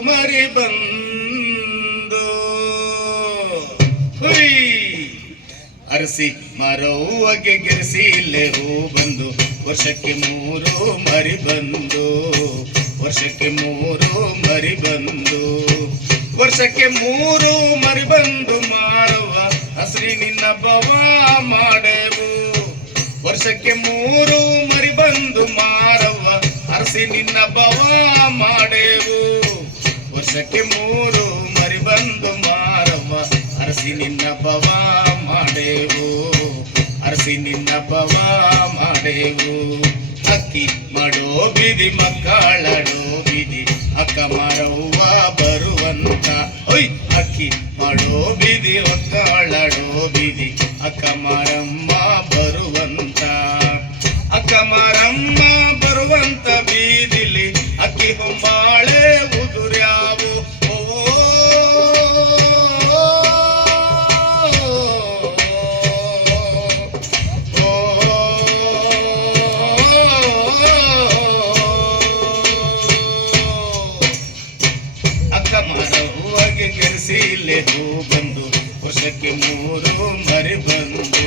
ಮರಿ ಬಂದು ಹುಯ್ ಅರಸಿ ಮರವ್ವಗೆ ಗೆರಸಿಲೆವು ಬಂದು ವರ್ಷಕ್ಕೆ 3 ಮರಿ ಬಂದು ವರ್ಷಕ್ಕೆ 3 ಮರಿ ಬಂದು ವರ್ಷಕ್ಕೆ 3 ಮರಿ ಬಂದು ಮಾರವ್ವ ಹಸ್ರಿ ನಿನ್ನ ಬವ ಮಾಡೆವು ವರ್ಷಕ್ಕೆ 3 ಮರಿ ಬಂದು ಮಾರವ್ವ ಹರಸಿ ನಿನ್ನ ಬವ ಮಾಡೆವು ವರ್ಷಕ್ಕೆ 3 ಮರಿ ಬಂದು ಮಾರವ್ವ ಹರಸಿ ನಿನ್ನ ಬವ ಮಾಡೆವು ಹರಸಿ ನಿನ್ನ ಬವ ಮಾಡೆವು ಅಕ್ಕಿ ಮಾಡೋ ಬಿದಿ ಮಕ್ಕಳಡೋ ಬಿದಿ ಅಕ್ಕ ಮಾರವ್ವ ಬರುವಂತ ಒಯ್ ಅಕ್ಕಿ ಮಾಡೋ ಬಿದಿ ಮಕ್ಕಳಡೋ ಬಿದಿ ಅಕ್ಕ ಮಾರಮ್ಮ ಬರುವಂತ ಅಕ್ಕ ಮಾರಮ್ಮ ಬರುವಂತ ಬೀದಿಲಿ ಅಕ್ಕಿ ಹೊಂಬಾಳೆ ಉದುರ್ಯಾವು ಗೆರಸಿಲೆವು ಬಂದು ವರ್ಷಕ್ಕೆ 3 ಮರಿ ಬಂದು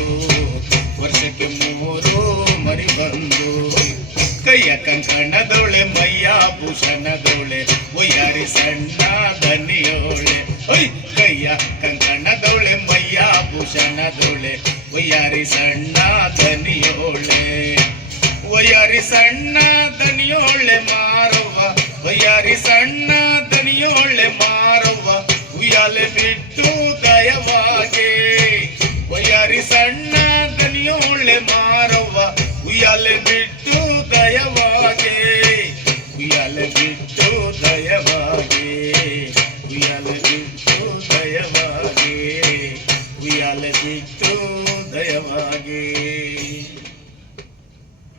ವರ್ಷಕ್ಕೆ 3 ಮರಿ ಬಂದು ಕೈಯ ಕಂಕಣದೊಳೆ ಮೈಯ ಭೂಷಣದೊಳೆ ಒಯ್ಯಾರಿ ಸಣ್ಣ ದನಿಯೋಳೆ ಒಯ್ ಕೈಯ ಕಂಕಣದೊಳೆ ಮೈಯ ಭೂಷಣದೊಳೆ ಒಯ್ಯಾರಿ ಸಣ್ಣ ದನಿಯೋಳೆ ಒಯ್ಯಾರಿ ಸಣ್ಣ ದನಿಯೋಳೆ ಮಾರವ್ವ ಒಯ್ಯಾರಿ ಸಣ್ಣ ದನಿಯೋಳೆ ಮಾರವ್ವ ಉಯ್ಯಾಲೆ ಬಿಟ್ಟು ದಯವಾಗೆ ಒಯ್ಯಾರಿ ಸಣ್ಣ ದನಿಯೋಳೆ ಮಾರವ್ವ ಉಯ್ಯಾಲೆ ಬಿಟ್ಟು ದಯವಾಗೆ ಉಯ್ಯಾಲೆ ಬಿಟ್ಟು ದಯವಾಗೆ ಉಯ್ಯಾಲೆ ಬಿಟ್ಟು ದಯವಾಗೆ ಉಯ್ಯಾಲೆ ಬಿಟ್ಟು ದಯವಾಗೆ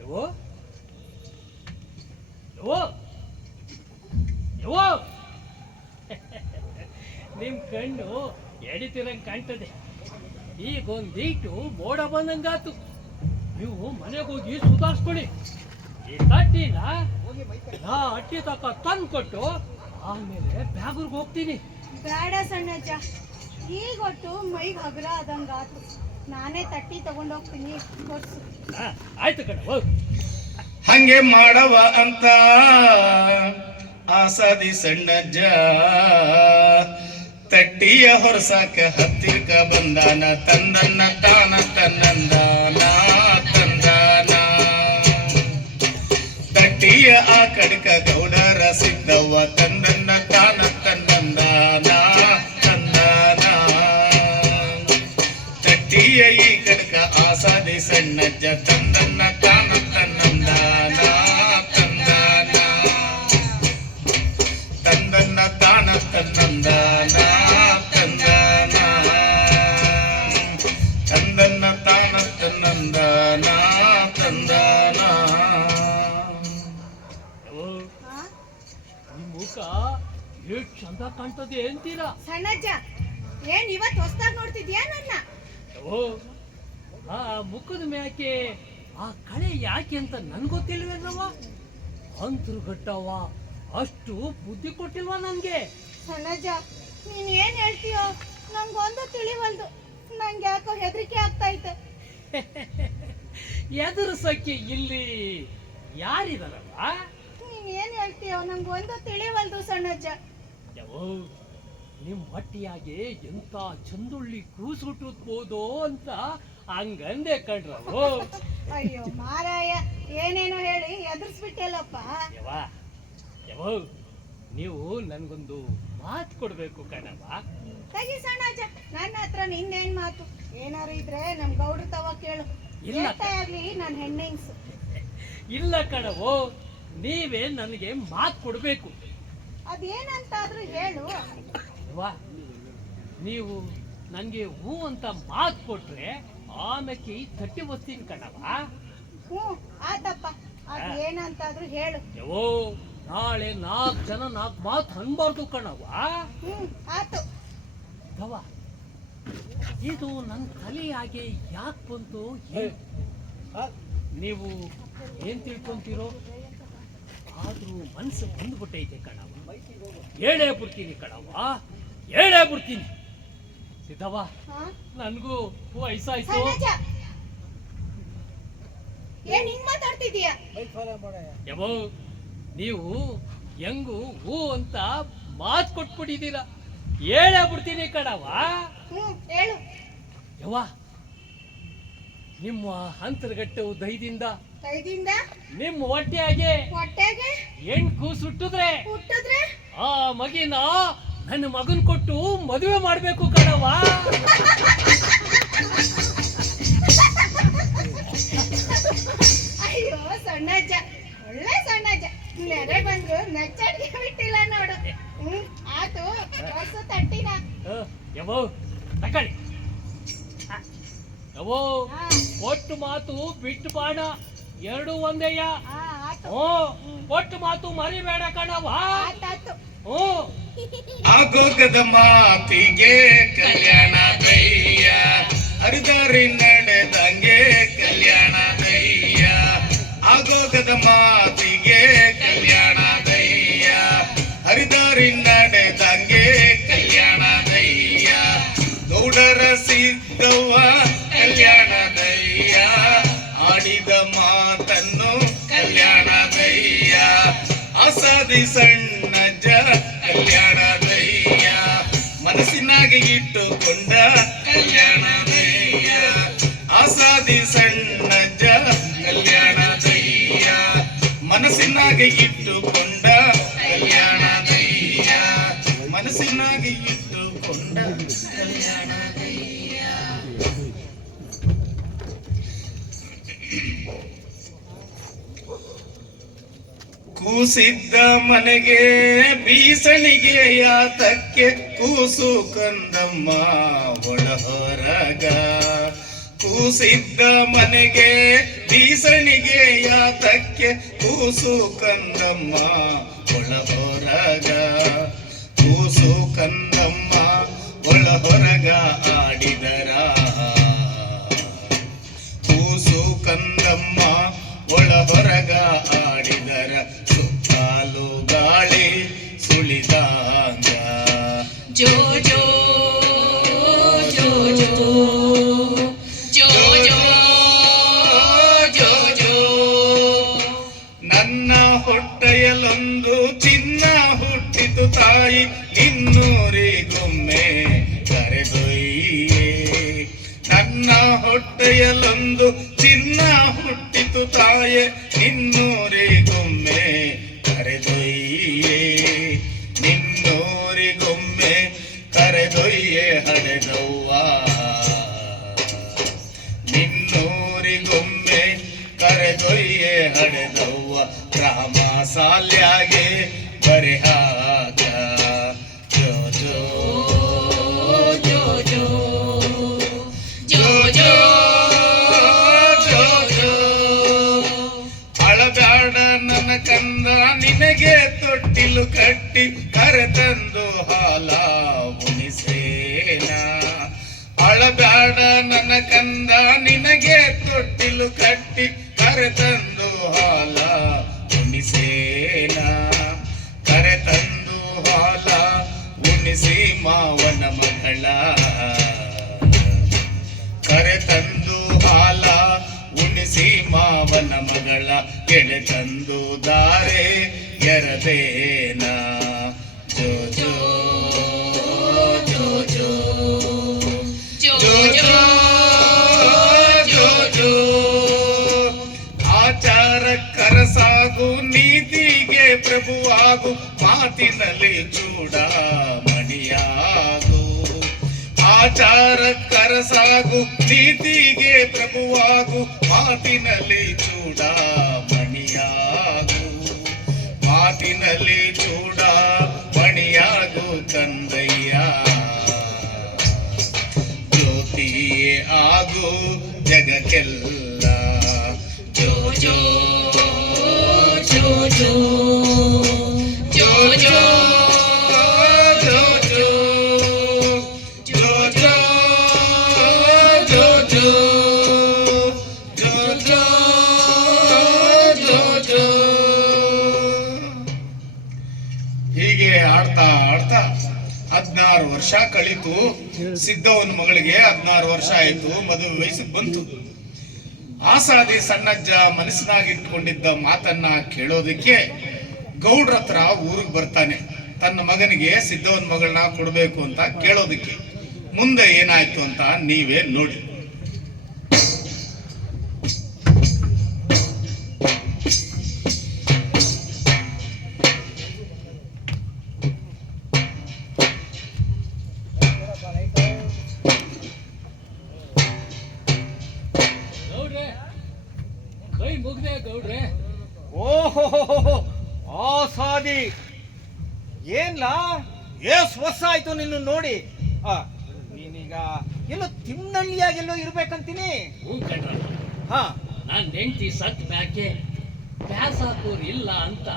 ಯವ್ವೋ ಯವ್ವೋ ಯವ್ವೋ ನಿಮ್ ಕಣ್ಣು ಎಡಿತಿರಂಗ್ ಕಾಣ್ತದೆ ಈಗ ಒಂದೀಟು ಮೋಡ ಬಂದಂಗಾತು ನೀವು ಮನೆಗೆ ಹೋಗಿ ಸುಧಾರಿಸ್ಕೊಳ್ಳಿ ಈ ತಟ್ಟಿನ ನಾ ಅಟ್ಟಿ ತಕ್ಕ ತಂದು ಕೊಟ್ಟು ಆಮೇಲೆ ಬ್ಯಾಗೂರ್ಗೆ ಹೋಗ್ತೀನಿ ಬೇಡ ಸಣ್ಣಜ್ಜ ಈಗೊಟ್ಟು ಮೈಗೆ ಹಗುರ ಆದಂಗಾತು ನಾನೇ ತಟ್ಟಿ ತಗೊಂಡೋಗ್ತೀನಿ ಕೊಡ್ಸು ಆಯ್ತು ಕಣ ಹೋಗ್ ಹಂಗೆ ಮಾಡವ ಅಂತ ಆಸಾದಿ ಸಣ್ಣಜ್ಜ ತಟ್ಟಿಯ ಹೊರಸಾಕ ಹತ್ತಿರಕ ಬಂದಾನ ತಂದನ್ನ ತಾನ ತನ್ನಂದಾನ ತಂದಾನ ತಟ್ಟಿಯ ಆ ಕಡಕ ಗೌಡರ ಸಿದ್ದವ್ವ ತಂದನ್ನ ತಾನ ತನ್ನಂದಾನ ತಂದಾನ ತಟ್ಟಿಯ ಈ ಕಡಕ ಆಸಾದಿ ಸಣ್ಣಜ್ಜ ತಂದನ್ನ ತಾನ ತನ್ನಂದಾನ ತಂದಾನ ತಂದನ್ನ ತಾನ ತನ್ನಂದಾನ ತಂದಾನ ತಂದನ್ನ ತಾನ ತನ್ನಂದಾನ ತಂದಾನ ನಿಮ್ ಮುಖ ಎಷ್ಟು ಚಂದ ಕಾಣ್ತದೆ ಅಂತೀರಾ ಸಣ್ಣಜ್ಜ ಏನ್ ಇವತ್ ಹೊಸ್ದಾಗ್ ನೋಡ್ತಿದ್ಯಾ ನನ್ನ ಓ ಆ ಮುಖದ ಮ್ಯಾಕೆ ಆ ಕಳೆ ಯಾಕೆ ಅಂತ ನನ್ಗೊತ್ತಿಲ್ವೇನವ ಅಂತರ್ಗಟ್ಟವ ಅಷ್ಟು ಬುದ್ಧಿ ಕೊಟ್ಟಿಲ್ವಾ ನನ್ಗೆ ಸಣ್ಣಜ್ಜ ನೀನ್ ಏನ್ ಹೇಳ್ತೀಯೋ ನಂಗೊಂದು ತಿಳಿವಲ್ದು ನಂಗೆ ಯಾಕೋ ಹೆದರಿಕೆ ಆಗ್ತಾ ಐತೆ ಎದುರಿಸಕ್ಕೆ ಇಲ್ಲಿ ಯಾರಿದಾರಲ್ವಾ ನೀನ್ ಏನ್ ಹೇಳ್ತೀಯೋ ನಂಗೊಂದು ತಿಳಿವಲ್ದು ಸಣ್ಣಜ್ಜ ಯವ್ವೋ, ನಿಮ್ ಹೊಟ್ಟಿಯಾಗೆ ಎಂತ ಚಂದುಳ್ಳಿ ಕೂಸು ಹುಟ್ಟುತ್ಬೋದು ಅಂತ ಹಂಗಂದೆ ಕಣ್ರವು. ಅಯ್ಯೋ ಮಾರಾಯ ಏನೇನೋ ಹೇಳಿ ಎದುರಿಸ್ಬಿಟ್ಟೆಲ್ಲಪ್ಪ. ಯವ್ವ ನೀವು ನನ್ಗೊಂದು ಮಾತು ಕೊಡ್ಬೇಕು ಕಣವ. ತಗಿ ಸಣ್ಣಜ್ಜ, ನನ್ನ ಹತ್ರ ನಿನ್ನೇನ್ ಮಾತು? ಏನಾರು ಇದ್ರೆ ನಮ್ ಗೌಡ್ರ ತವ ಕೇಳು. ಆಗ್ಲಿ ನಾನ್ ಹೆಣ್ಣಿಂಗ್ಸು. ಇಲ್ಲ ಕಣವೋ, ನೀವೇ ನನಗೆ ಮಾತು ಕೊಡ್ಬೇಕು. ಅದೇನಂತಾದ್ರೂ ಹೇಳು. ನೀವು ನನ್ಗೆ ಹೂ ಅಂತ ಮಾತು ಕೊಟ್ರೆ ಆಮೇಲೆ ತಟ್ಟಿ ಬಸ್ತೀನಿ ಕಣವ. ಹ್ಞೂ ಆತಪ್ಪ, ಅದೇನಂತಾದ್ರೂ ಹೇಳು. ಯವೋ, ನಾಳೆ 4 ಜನ 4 ಮಾತು ಅನ್ಬಾರ್ದು ಕಣವ. ಆತು. ತವ ಇದು ನನ್ನ ತಲೆಯಾಗೆ ಯಾಕೆ ಬಂತು ನೀವು ಏನ್ ತಿಳ್ಕೊಂತೀರೋ ಆದ್ರೂ ಮನಸ್ಸು ಬಂದ್ಬಿಟ್ಟೈತೆ ಕಣವ. ಹೇಳೇ ಬಿಡ್ತೀನಿ ಕಣವ, ಹೇಳೇ ಬಿಡ್ತೀನಿ. ಸಿದ್ದವ್ವ, ನನ್ಗೂ ವಯಸ್ಸಾಯ್ತು. ಸಣ್ಣಜ್ಜ, ಏನ್ ಹಿಂಗ್ ಮಾತಾಡ್ತಿದೀಯ? ಯಬೋ, ನೀವು ಹೆಂಗು ಹೂ ಅಂತ ಮಾತು ಕೊಟ್ಬಿಟ್ಟಿದ್ದೀರ. ಹೇಳೇ ಬಿಡ್ತೀನಿ ಕಣವ. ಹೇಳು. ಯವ್ವ, ನಿಮ್ಮ ಅಂತರ್ಗಟ್ಟೆ ದೈದಿಂದ ನಿಮ್ಮ ಹೊಟ್ಟೆಗೆ ಹೆಣ್ ಕೂಸುಟ್ಟಿದ್ರೆ ಆ ಮಗಿನ ನನ್ನ ಮಗನ್ ಕೊಟ್ಟು ಮದುವೆ ಮಾಡ್ಬೇಕು ಕಣವ. ಅಯ್ಯೋ ಸಣ್ಣಜ್ಜ, ಒಳ್ಳೆ ಸಣ್ಣಜ್ಜ, ನೆರೆ ಬಂದ್ರು ನಚ್ಚಾಡ್ಗೆ ಬಿಟ್ಟಿಲ್ಲ ನೋಡು. ಆತು ಹೊಸ ತಟ್ಟಿನ. ಯವ್ವೋ ತಕೊಳ್ಳಿ. ಯವ್ವೋ, ಒಟ್ಟು ಮಾತು ಬಿಟ್ಟು ಬಾಣ, ಎರಡು ಒಂದೇಯ. ಒಟ್ಟು ಮಾತು ಮರಿಬೇಡ ಕಣವ. ಆಗೋಗದ ಮಾತಿಗೆ ಕಲ್ಯಾಣ ದಯ್ಯ, ಹರಿದಾರಿ ನಡೆದಂಗೆ ಕಲ್ಯಾಣ ದಯ್ಯ. ಆಗೋಗದ ಮಾತಿಗೆ ಕಲ್ಯಾಣ ದಯ್ಯ, ಹರಿದಾರಿ ನಡೆದಂಗೆ ಕಲ್ಯಾಣ ದಯ್ಯ. ಗೌಡರ ಸಿದ್ದವ್ವ ಕಲ್ಯಾಣ ದಯ್ಯ, ಆಡಿದ ಮಾತನ್ನು ಕಲ್ಯಾಣ ದಯ್ಯ. ಅಸಾದಿ ಸಣ್ಣಜ್ಜ ಕಲ್ಯಾಣ ದಯ್ಯ, ಮನಸ್ಸಿನಾಗೆ ಇಟ್ಟುಕೊಂಡ ಕಲ್ಯಾಣ ದಯ್ಯ. ಅಸಾದಿ ಸಣ್ಣಜ್ಜ ಕಲ್ಯಾಣ ದಯ್ಯ, ಮನಸ್ಸಿನಾಗೆ ಇಟ್ಟುಕೊಂಡ ಕಲ್ಯಾಣ ದಯ್ಯ. ಮನಸ್ಸಿನಾಗೆ ಇಟ್ಟುಕೊಂಡ ಕಲ್ಯಾಣ ದಯ್ಯ. ಕೂಸಿದ್ದ ಮನೆಗೆ ಬೀಸಣಿಗೆ ಯಾತಕ್ಕೆ, ಕೂಸು ಕಂದಮ್ಮ ಒಳಹೊರಗ. ಕೂಸಿದ್ದ ಮನೆಗೆ ಬೀಸಣಿಗೆ ಯಾತಕ್ಕೆ, ಕೂಸು ಕಂದಮ್ಮ ಒಳಹೊರಗ. ಕೂಸು ಕಂದಮ್ಮ ಒಳಹೊರಗ ಆಡಿದರ, ಕೂಸು ಕಂದಮ್ಮ ಒಳಹೊರಗ ಆಡಿದರ. ಸುತ್ತಾಲು ಗಾಳಿ ಸುಳಿದಾಗ ಜೋ ಜೋ ಜೋ ಜೋ ಜೋ ಜೋ ಜೋ ಜೋ. ನನ್ನ ಹೊಟ್ಟೆಯಲ್ಲೊಂದು ಚಿನ್ನ ಹುಟ್ಟಿತು ತಾಯಿ, ಇನ್ನೂರಿಗೊಮ್ಮೆ ಕರೆದೊಯ್ಯೆ. ನನ್ನ ಹೊಟ್ಟೆಯಲ್ಲೊಂದು ಚಿನ್ನ ಹುಟ್ಟಿತು ತಾಯೆ, ಇನ್ನೂರಿಗೊಮ್ಮೆ ಕರೆದೊಯ್ಯೆ. ನಿನ್ನೂರಿಗೊಮ್ಮೆ ಕರೆದೊಯ್ಯೆ ಹಡೆದವ್ವ, ನಿನ್ನೂರಿಗೊಮ್ಮೆ ಕರೆದೊಯ್ಯೆ ಹಡೆದವ್ವ. ರಾಮ ಸಾಲ್ಯಾಗೆ ಬರೆಹಾಕ ಜೋ ಜೋ ಜೋ ಜೋ ಜೋ ಜೋ ಜೋ ಜೋ. ಅಳಬ್ಯಾಡ ನನ್ನ ಕಂದ, ನಿನಗೆ ತೊಟ್ಟಿಲು ಕಟ್ಟಿ ಕರೆತಂದು ಹಾಲ ಉಣಿಸೇನ. ಅಳಬ್ಯಾಡ ನನ್ನ ಕಂದ, ನಿನಗೆ ತೊಟ್ಟಿಲು ಕಟ್ಟಿ ಕರೆತಂದು ಹಾಲ ಉಣಿಸೇನ. ಕರೆತಂದು ಹಾಲ ಉಣಿಸಿ ಮಾವನ ಮಗಳ, ಕರೆತಂದು ಹಾಲ ಉಣಿಸಿ ಮಾವನ ಮಗಳ. ಎಳೆ ತಂದು ದಾರೆ ಎರದೇನ ಜೋ ಜೋ ಜೋ ಜೋ ಜೋ ಜೋ ಜೋ ಜೋ ಜೋ. ಆಚಾರ ಕರಸಾಗು, ನೀತಿಗೆ ಪ್ರಭುವಾಗು, ಮಾತಿನಲ್ಲಿ ಚೂಡ ಮಣಿಯಾಗು. ಆಚಾರ ಕರಸಾಗು, ನೀತಿಗೆ ಪ್ರಭುವಾಗು, ಮಾತಿನಲ್ಲಿ ಚೂಡ ಮಣಿಯಾಗು. ಮಾತಿನಲ್ಲಿ ಚೂಡ ಮಣಿಯಾಗು ಕಂದಯ್ಯ. ಜ್ಯೋತಿಯೇ ಆಗು ಜಗಕ್ಕೆಲ್ಲ ಜೋ ಜೋ ಜೋ ಜೋ ಜೋ ಜೋ ಜೋ ಜೋ ಜೋ ಜೋ. ವರ್ಷ ಕಳೀತು. ಸಿದ್ದವನ ಮಗಳಿಗೆ 16 ವರ್ಷ ಆಯ್ತು, ಮದುವೆ ವಯಸ್ಸಿಗೆ ಬಂತು. ಆಸಾದಿ ಸಣ್ಣಜ್ಜ ಮನಸ್ಸಿನಾಗಿಟ್ಕೊಂಡಿದ್ದ ಮಾತನ್ನ ಕೇಳೋದಕ್ಕೆ ಗೌಡ್ರ ಹತ್ರ ಊರಿಗೆ ಬರ್ತಾನೆ. ತನ್ನ ಮಗನಿಗೆ ಸಿದ್ದವನ ಮಗಳನ್ನ ಕೊಡ್ಬೇಕು ಅಂತ ಕೇಳೋದಕ್ಕೆ. ಮುಂದೆ ಏನಾಯ್ತು ಅಂತ ನೀವೇ ನೋಡಿ. ಗೌಡ್ರೆ, ಕೈ ಮುಗ್ದೆ ಗೌಡ್ರೆ. ಓಹೋ ಆಸಾದಿ ಏನ್ಲಾ ಎಸ್ ವರ್ಷ ಆಯ್ತು ನಿನ್ನ ನೋಡಿ. ನೀನೀಗ ಎಲ್ಲೋ ತಿಮ್ಮನಹಳ್ಳಿಯಾಗೆಲ್ಲೋ ಇರ್ಬೇಕಂತೀನಿ. ಹ್ಞೂ ಕಣ್ರಪ್ಪ, ಹಾ ನಾನ್ ಹೆಂಡತಿ ಸತ್ ಮ್ಯಾಕೆ ಪ್ಯಾಸಾಕೂರ್ ಇಲ್ಲ ಅಂತ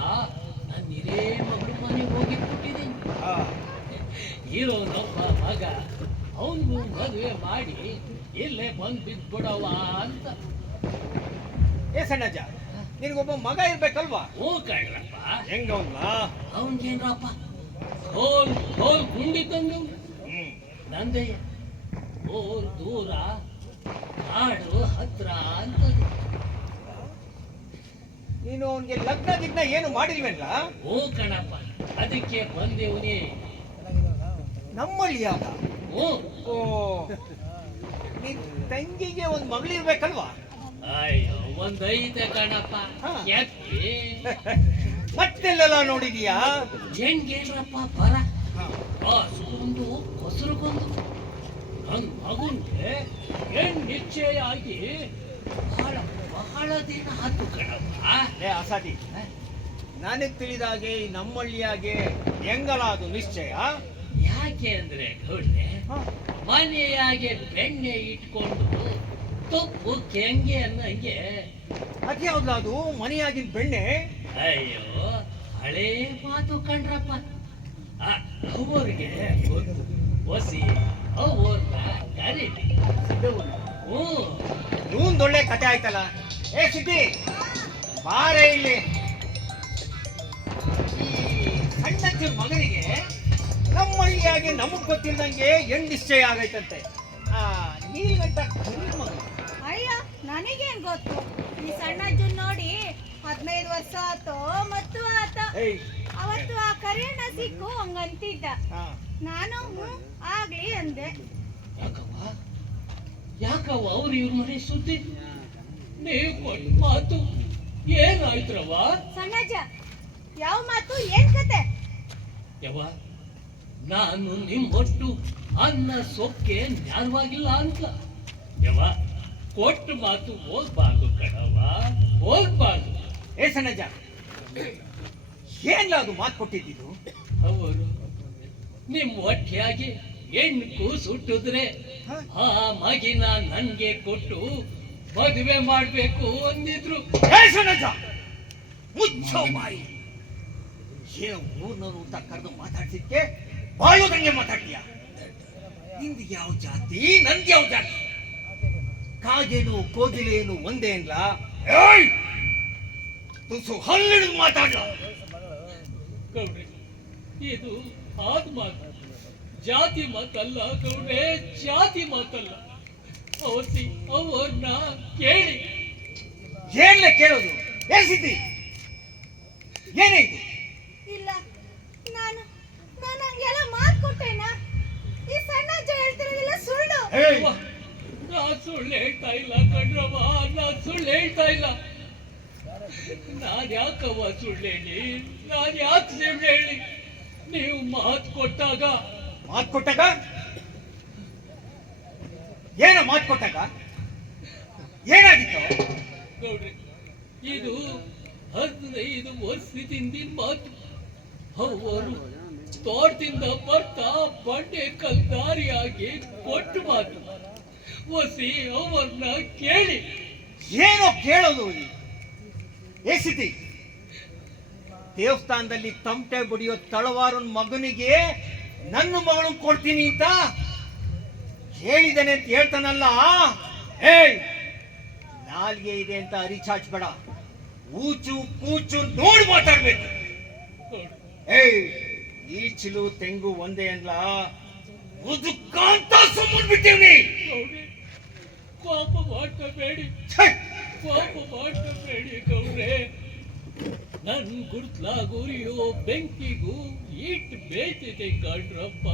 ನಾನು ಹಿರೇ ಮಗಳು ಮನೆಗೆ ಹೋಗಿ ಕೊಟ್ಟಿದ್ದೀನಿ. ಹಾ ಇರೋನೊಬ್ಬ ಮಗ, ಅವನಿಗೂ ಮದುವೆ ಮಾಡಿ ಇಲ್ಲೇ ಬಂದು ಬಿದ್ಬಿಡವ ಅಂತ. ಏ ಸಣ್ಣಜ್ಜ, ನಿನಗೊಬ್ಬ ಮಗ ಇರ್ಬೇಕಲ್ವಾ? ಹ್ಞೂ ಕಣ್ರಪ್ಪ. ಹೆಂಗವನ್ಲ? ಅವನ್ಗೇನ್ರಪ್ಪ ಹೋಲ್ ಹೋಲ್ ಗುಂಡಿದ್ದಂಗೆ ನಂದಯ್ಯ. ಹೋಲ್ ದೂರ, ಕಾಡು ಹತ್ರ ಅಂತದ್ದು. ನೀನು ಅವನ್ಗೆ ಲಗ್ನ ಗಿಗ್ನ ಏನು ಮಾಡಿಲ್ವೇನ್ಲ? ಹ್ಞೂ ಕಣಪ್ಪ, ಅದಕ್ಕೆ ಬಂದೇವನಿ. ನಮ್ಮಳ್ಳಿಯಾಗ? ಹ್ಞೂ. ಓ, ನಿನ್ ತಂಗಿಗೆ ಒಂದ್ ಮಗಳಿರ್ಬೇಕಲ್ವಾ? ಅಯ್ಯೋ, ಒಂದೈತೆ ಕಣಪ್ಪ. ಹಾ. ಎತ್ತಿ ಮತ್ತೆಲ್ಲೆಲ್ಲ ನೋಡಿದೀಯಾ? ಹೆಣ್ಗೇನ್ರಪ್ಪ ಬರ ಕಾಸುಗೊಂದು ಕೊಸರುಗೊಂದು. ನನ್ ಮಗುನ್ಗೆ ಹೆಣ್ ನಿಶ್ಚಯ ಆಗಿ ಬಹಳ ಬಹಳ ದಿನ ಆತು ಕಣಪ್ಪ. ಏ ಆಸಾದಿ, ನನಗ್ ತಿಳಿದಾಗೆ ಈ ನಮ್ಮಳ್ಳಿಯಾಗೆ ಹೆಂಗಲ್ಲ ಅದು ನಿಶ್ಚಯ? ಯಾಕೆ ಅಂದ್ರೆ ಗೌಡ್ರೆ, ಹಾ. ಮನೆಯಾಗೆ ಬೆಣ್ಣೆ ಇಟ್ಕೊಂಡು ತುಪ್ಪು ಕೆಂಗೆ ಅನ್ನಂಗೆ. ಅದ್ಯಾವ್ದು ಅದು ಮನೆಯಾಗಿನ ಬೆಣ್ಣೆ? ಅಯ್ಯೋ, ಹಳೇ ಮಾತು ಕಣ್ರಪ್ಪ. ಅವ್ರಿಗೆ ಒಸಿ ಅವ್ರನ್ನ ಕರೀಲಿ. ಹ್ಞೂ. ಇವೊಂದೊಳ್ಳೆ ಕತೆ ಆಯ್ತಲ್ಲ. ಏ ಸಿದ್ದಿ, ಬಾರೆ ಇಲ್ಲಿ. ಈ ಸಣ್ಣ ಮಗನಿಗೆ ನಮ್ಮಳ್ಳಿಯಾಗೆ ನಮಗ್ ಗೊತ್ತಿಲ್ದಂಗೆ ಹೆಣ್ ನಿಶ್ಚಯ ಆಗೈತಂತೆ. ನೀಲ್ಗಂಟ ಮಗನ. ಅಯ್ಯ, ನನಗೇನ್ ಗೊತ್ತು? ಈ ಸಣ್ಣಜ್ಜನ್ ನೋಡಿ 15 ವರ್ಷ ಆತೋ ಮತ್ತು ಆತ. ಏಯ್, ಅವತ್ತು ಆ ಕರಿಯಣ್ಣ ಸಿಕ್ಕು ಹಂಗಂತಿದ್ದ. ಹಾ. ನಾನು ಹ್ಞೂ ಆಗ್ಲಿ ಅಂದೆ. ಯಾಕವ್ವ ಅವ್ರು ಇವ್ರ ಮನೆ ಸುದ್ದಿ? ನೀವು ಕೊಟ್ಟ ಮಾತು ಏನಾಯ್ತ್ರವ್ವ? ಸಣ್ಣಜ್ಜ, ಯಾವ ಮಾತು ಏನ್ ಕತೆ? ಯವ್ವ, ನಾನು ನಿಮ್ಮೊಟ್ಟು ಅನ್ನ ಸೊಕ್ಕೆ ನ್ಯಾಯವಾಗಿಲ್ಲ ಅಂತ. ಯವ್ವ, ಕೊಟ್ಟ ಮಾತು ಹೋಗ್ಬಾರ್ದು ಕಣವ್ವ, ಹೋಗ್ಬಾರ್ದು. ಏ ಸಣ್ಣಜ್ಜ, ಏನ್ಲ ಅದು ಮಾತು ಕೊಟ್ಟಿದ್ದು? ಅವರು ನಿಮ್ ಹೊಟ್ಟೆಯಾಗಿ ಹೆಣ್ಣು ಕೂಸು ಹುಟ್ಟಿದ್ರೆ ಆ ಮಗಿನ ನನ್ಗೆ ಕೊಟ್ಟು ಮದುವೆ ಮಾಡ್ಬೇಕು ಅಂದಿದ್ರು. ಏ ಸಣ್ಣಜ್ಜ, ಮುಚ್ಚೋ ಬಾಯಿ. ಏನೋ ಊರ್ನವ್ರು ಅಂತ ಕರೆದು ಮಾತಾಡ್ಸಿದ್ಕೆ ಬಾಯೋದಂಗೆ ಮಾತಾಡ್ತೀಯ. ನಿಂದು ಯಾವ ಜಾತಿ, ನಂದು ಯಾವ ಜಾತಿ? ಕಾಗೇನು ಕೋಗಿಲೇನು ಒಂದೇ ಅನ್ಲ? ಏಯ್, ತುಸು ಹಲ್ಲಿಡಿದು ಮಾತಾಡ್ಲ. ಗೌಡ್ರೆ, ಇದು ಆದ್ ಮಾತು, ಜಾತಿ ಮಾತಲ್ಲ ಗೌಡ್ರೆ, ಜಾತಿ ಮಾತಲ್ಲ. ಅವಸಿ ಅವ್ರನ್ನ ಕೇಳಿ. ಏನ್ಲ ಕೇಳೋದು? ಏ ಸಿದ್ದಿ, ಏನಾಯ್ತು? ಇಲ್ಲ, ನಾನು ನಾನು ಹಂಗೆಲ್ಲ ಮಾತು ಕೊಟ್ಟೇನಾ? ಈ ಸಣ್ಣಜ್ಜ ಹೇಳ್ತಿರೋದಿಲ್ಲ ಸುಳ್ಳು. ಏಯ್, ನಾ ಸುಳ್ಳು ಹೇಳ್ತಾ ಇಲ್ಲ ಕಣ್ರವ್ವ, ನಾ ಸುಳ್ಳು ಹೇಳ್ತಾ ಇಲ್ಲ. ನಾನ್ ಯಾಕವ್ವ ಸುಳ್ಳು ಹೇಳಿ? ನಾನ್ ಯಾಕೆ ಸುಳ್ಳು ಹೇಳಿ? ನೀವು ಮಾತು ಕೊಟ್ಟಾಗ ಮಾತು ಕೊಟ್ಟಾಗ ಏನ? ಮಾತು ಕೊಟ್ಟಾಗ ಏನಾಗಿತ್ತು? ಗೌಡ್ರೆ, ಇದು 15 ವರ್ಷದಿಂದ ಮಾತು. ಅವರು ತೋಟದಿಂದ ಬರ್ತಾ ಬಂಡೆ ಕಲ್ದಾರಿಯಾಗಿ ಕೊಟ್ಟು ಮಾತು. ಒಸಿ ಅವ್ರನ್ನ ಕೇಳಿ. ಏನೋ ಕೇಳೋದು? ಏ ಸಿದ್ದಿ, ದೇವಸ್ಥಾನದಲ್ಲಿ ತಮಟೆ ಬಡಿಯೋ ತಳವಾರನ್ ಮಗನಿಗೆ ನನ್ನ ಮಗಳು ಕೊಡ್ತೀನಿ ಅಂತ ಹೇಳಿದಾನೆ ಅಂತ ಹೇಳ್ತಾನಲ್ಲ. ಏಯ್, ನಾಲ್ಗೆ ಇದೆ ಅಂತ ಅರಿಚಾಚ್ಬೇಡ. ಊಚು ಕೂಚು ನೋಡಿ ಮಾತಾಡ್ಬೇಕು. ಏಯ್, ಈಚಿಲು ತೆಂಗು ಒಂದೇ ಅನ್ಲ. ಮುದುಕಾಂತ ಸುಮ್ಮನ್ ಬಿಟ್ಟಿವ್ನಿ. ಗೌಡ್ರೆ ಕೋಪ ಮಾಡಬೇಡಿ, ಕೋಪ ಮಾಡಬೇಡಿ ಗೌಡ್ರೆ. ನನ್ ಗುರುತ್ಲಾಗುರಿಯೋ ಬೆಂಕಿಗೂ ಇಟ್ಟು ಬೇಯ್ತಿದೆ ಕಣ್ರಪ್ಪ,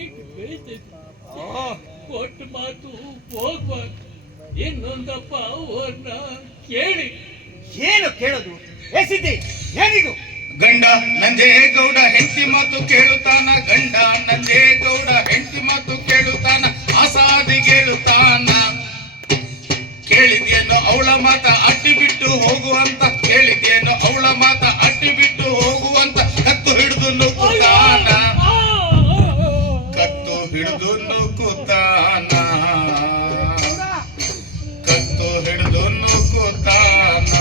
ಇಟ್ಟು ಬೇಯ್ತಿದೆ. ಕೊಟ್ಟ ಮಾತು ಹೋಗ್ಬಾರ್ದು. ಇನ್ನೊಂದಪ್ಪ ಅವ್ರನ್ನ ಕೇಳಿ. ಏನು ಕೇಳೋದು? ಎಸಿದ್ದಿ ಏನಿದು? ಗಂಡ ನಂದೇ ಗೌಡ ಹೆಂಡತಿ ಮಾತು ಕೇಳುತ್ತಾನ, ಗಂಡ ನಂದೇ ಗೌಡ ಹೆಂಡತಿ ಮಾತು ಕೇಳುತ್ತಾನ, ಆಸಾದಿ ಕೇಳುತ್ತಾನ. ಕೇಳಿದ್ಯೇನು ಅವಳ ಮಾತ ಅಟ್ಟಿ ಬಿಟ್ಟು ಹೋಗುವಂತ, ಕೇಳಿದ್ಯೇನು ಅವಳ ಮಾತ ಅಟ್ಟಿ ಬಿಟ್ಟು ಹೋಗುವಂತ. ಕತ್ತು ಹಿಡಿದು ನುಗ್ಗುತ್ತಾನ, ಕತ್ತು ಹಿಡಿದು ನುಗ್ಗುತ್ತಾನ, ಕತ್ತು ಹಿಡಿದು ನುಗ್ಗುತ್ತಾನ,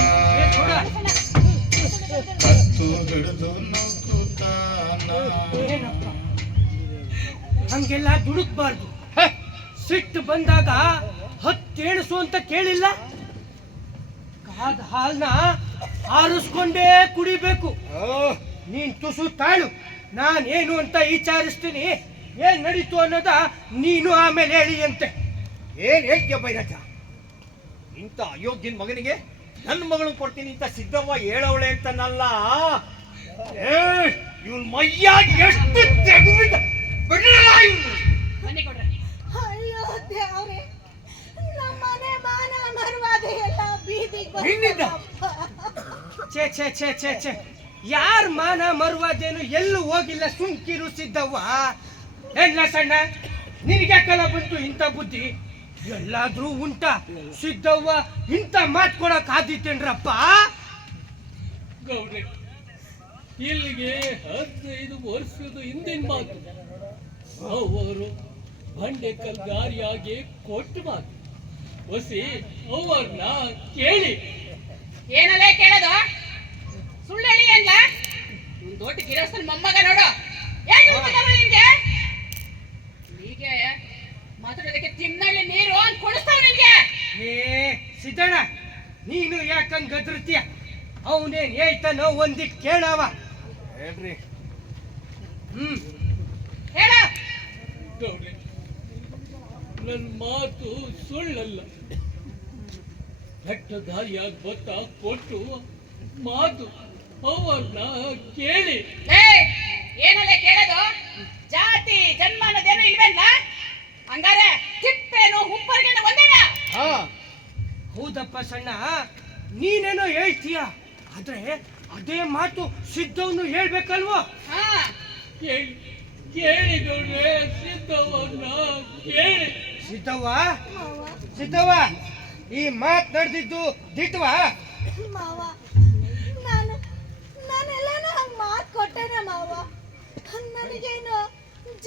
ಕತ್ತು ಹಿಡಿದು ನುಗ್ಗುತ್ತಾನ. ಹಂಗೆಲ್ಲ ದುಡುಕ್ಬಾರ್ದು. ಸಿಟ್ಟು ಬಂದಾಗ ಹತ್ತೇಣಿಸು ಅಂತ ಕೇಳಿಲ್ಲ. ಕಾದ ಹಾಲ್ನ ಆರಿಸ್ಕೊಂಡೇ ಕುಡಿಬೇಕು. ನೀನ್ ತುಸು ತಾಳು, ನಾನೇನು ಅಂತ ವಿಚಾರಿಸ್ತೀನಿ. ಏನ್ ನಡೀತು ಅನ್ನೋದ ನೀನು ಆಮೇಲೆ ಹೇಳಿ ಅಂತೆ. ಏನ್ ಹೇಳ್ತೀಯ ಬೈರಾಜ? ಇಂಥ ಅಯೋಗ್ಯನ ಮಗನಿಗೆ ನನ್ನ ಮಗಳನ್ನ ಕೊಡ್ತೀನಿ ಅಂತ ಸಿದ್ದವ್ವ ಹೇಳವಳೆ ಅಂತನಲ್ಲ. ಇವನ್ ಮೈಯಾಗಿ ಎಷ್ಟು ತೆಗೆದಿದ್ದ ಬಿಡಲ್ಲ ಇವ್ನು. ಅಯ್ಯೋ ದೇವ್ರೆ, ನಮ್ಮನೆ ಮಾನ ಮರ್ವಾದೆ ಎಲ್ಲ ಬೀದಿಗೆ ನಿನ್ನಿಂದ? ಛೇ ಛೇ ಛೇ ಛೇ ಛೇ, ಯಾರ್ ಮಾನ ಮರುವಾದೇನು ಎಲ್ಲೂ ಹೋಗಿಲ್ಲ. ಸುಮ್ಕಿರು ಸಿದ್ದವ್ವ. ಎಲ್ಲ ಸಣ್ಣ, ನಿನಗ್ಯಾಕಲ್ಲ ಬಂತು ಇಂಥ ಬುದ್ಧಿ? ಎಲ್ಲಾದ್ರೂ ಉಂಟ ಸಿದ್ದವ್ವ ಇಂಥ ಮಾತು ಕೊಡಕ್ ಆದಿತ್ತೇನ್ರಪ್ಪ? ಗೌಡ್ರೆ, ಇಲ್ಲಿಗೆ 15 ವರ್ಷದ ಹಿಂದಿನ ಮಾತು. ಅವರು ಬಂಡೆಕಲ್ ದಾರಿಯಾಗಿ ಕೊಟ್ಟು ಮಾತು. ಹೊಸಿ ಅವ್ರನ್ನ ಕೇಳಿ. ಏನಲ್ಲೇ ಕೇಳೋದು? ಸುಳ್ಳು ಹೇಳಿ ಅಲ್ಲ. ನಿನ್ ದೊಡ್ಡ ಗಿರಸ್ತನ ಮೊಮ್ಮಗ ನೋಡು. ನಿನ್ಗೆ ಹೀಗೆ ಮಾತಾಡೋದಕ್ಕೆ ತಿನ್ನಳ್ಳಿ ನೀರು ಅಂತ ಕೊಡಿಸ್ತಾವ ನಿನ್ಗೆ. ಏ ಸಿದ್ದಣ್ಣ, ನೀನು ಯಾಕಂಗ್ ಗದ್ರತೀಯ? ಅವನೇನ್ ಹೇಳ್ತಾನೋ ಒಂದಿಟ್ ಕೇಳವ. ಹೇಳ್ರಿ. ಹೇಳ. ಗೌಡ್ರೆ, ನನ್ನ ಮಾತು ಸುಳ್ಳಲ್ಲ. ಬೆಟ್ಟ ದಾರಿಯಾಗಿ ಭತ್ತ ಕೊಟ್ಟು ಮಾತು ಅವ್ರನ್ನ ಕೇಳಿ. ಏನಲ್ಲೇ ಕೇಳೋದು? ಜಾತಿ ಜನ್ಮ ಅನ್ನೋದೇನು ಇಲ್ವೇನ್ಲ? ಹಂಗಾರೆ ತಿಪ್ಪೇನು ಉಪ್ಪರಿಗೆನ ಒಂದೇನಾ? ಹೌದಪ್ಪ ಸಣ್ಣ, ನೀನೇನೋ ಹೇಳ್ತೀಯ, ಆದ್ರೆ ಅದೇ ಮಾತು ಸಿದ್ದವನು ಹೇಳ್ಬೇಕಲ್ವೋ? ಕೇಳಿ ಕೇಳಿ ಗೌಡ್ರೆ, ಸಿದ್ದವ್ವನ್ನ ಕೇಳಿ. ಸಿದ್ದವ್ವ, ಸಿದ್ದವ್ವ, ಈ ಮಾತು ನಡೆದಿದ್ದು ದಿಟ್ವಾ? ಮಾವ, ನಾನೆಲ್ಲನೂ ಹಂಗ್ ಮಾತು ಕೊಟ್ಟೆನೆ ಮಾವ. ನನಗೇನು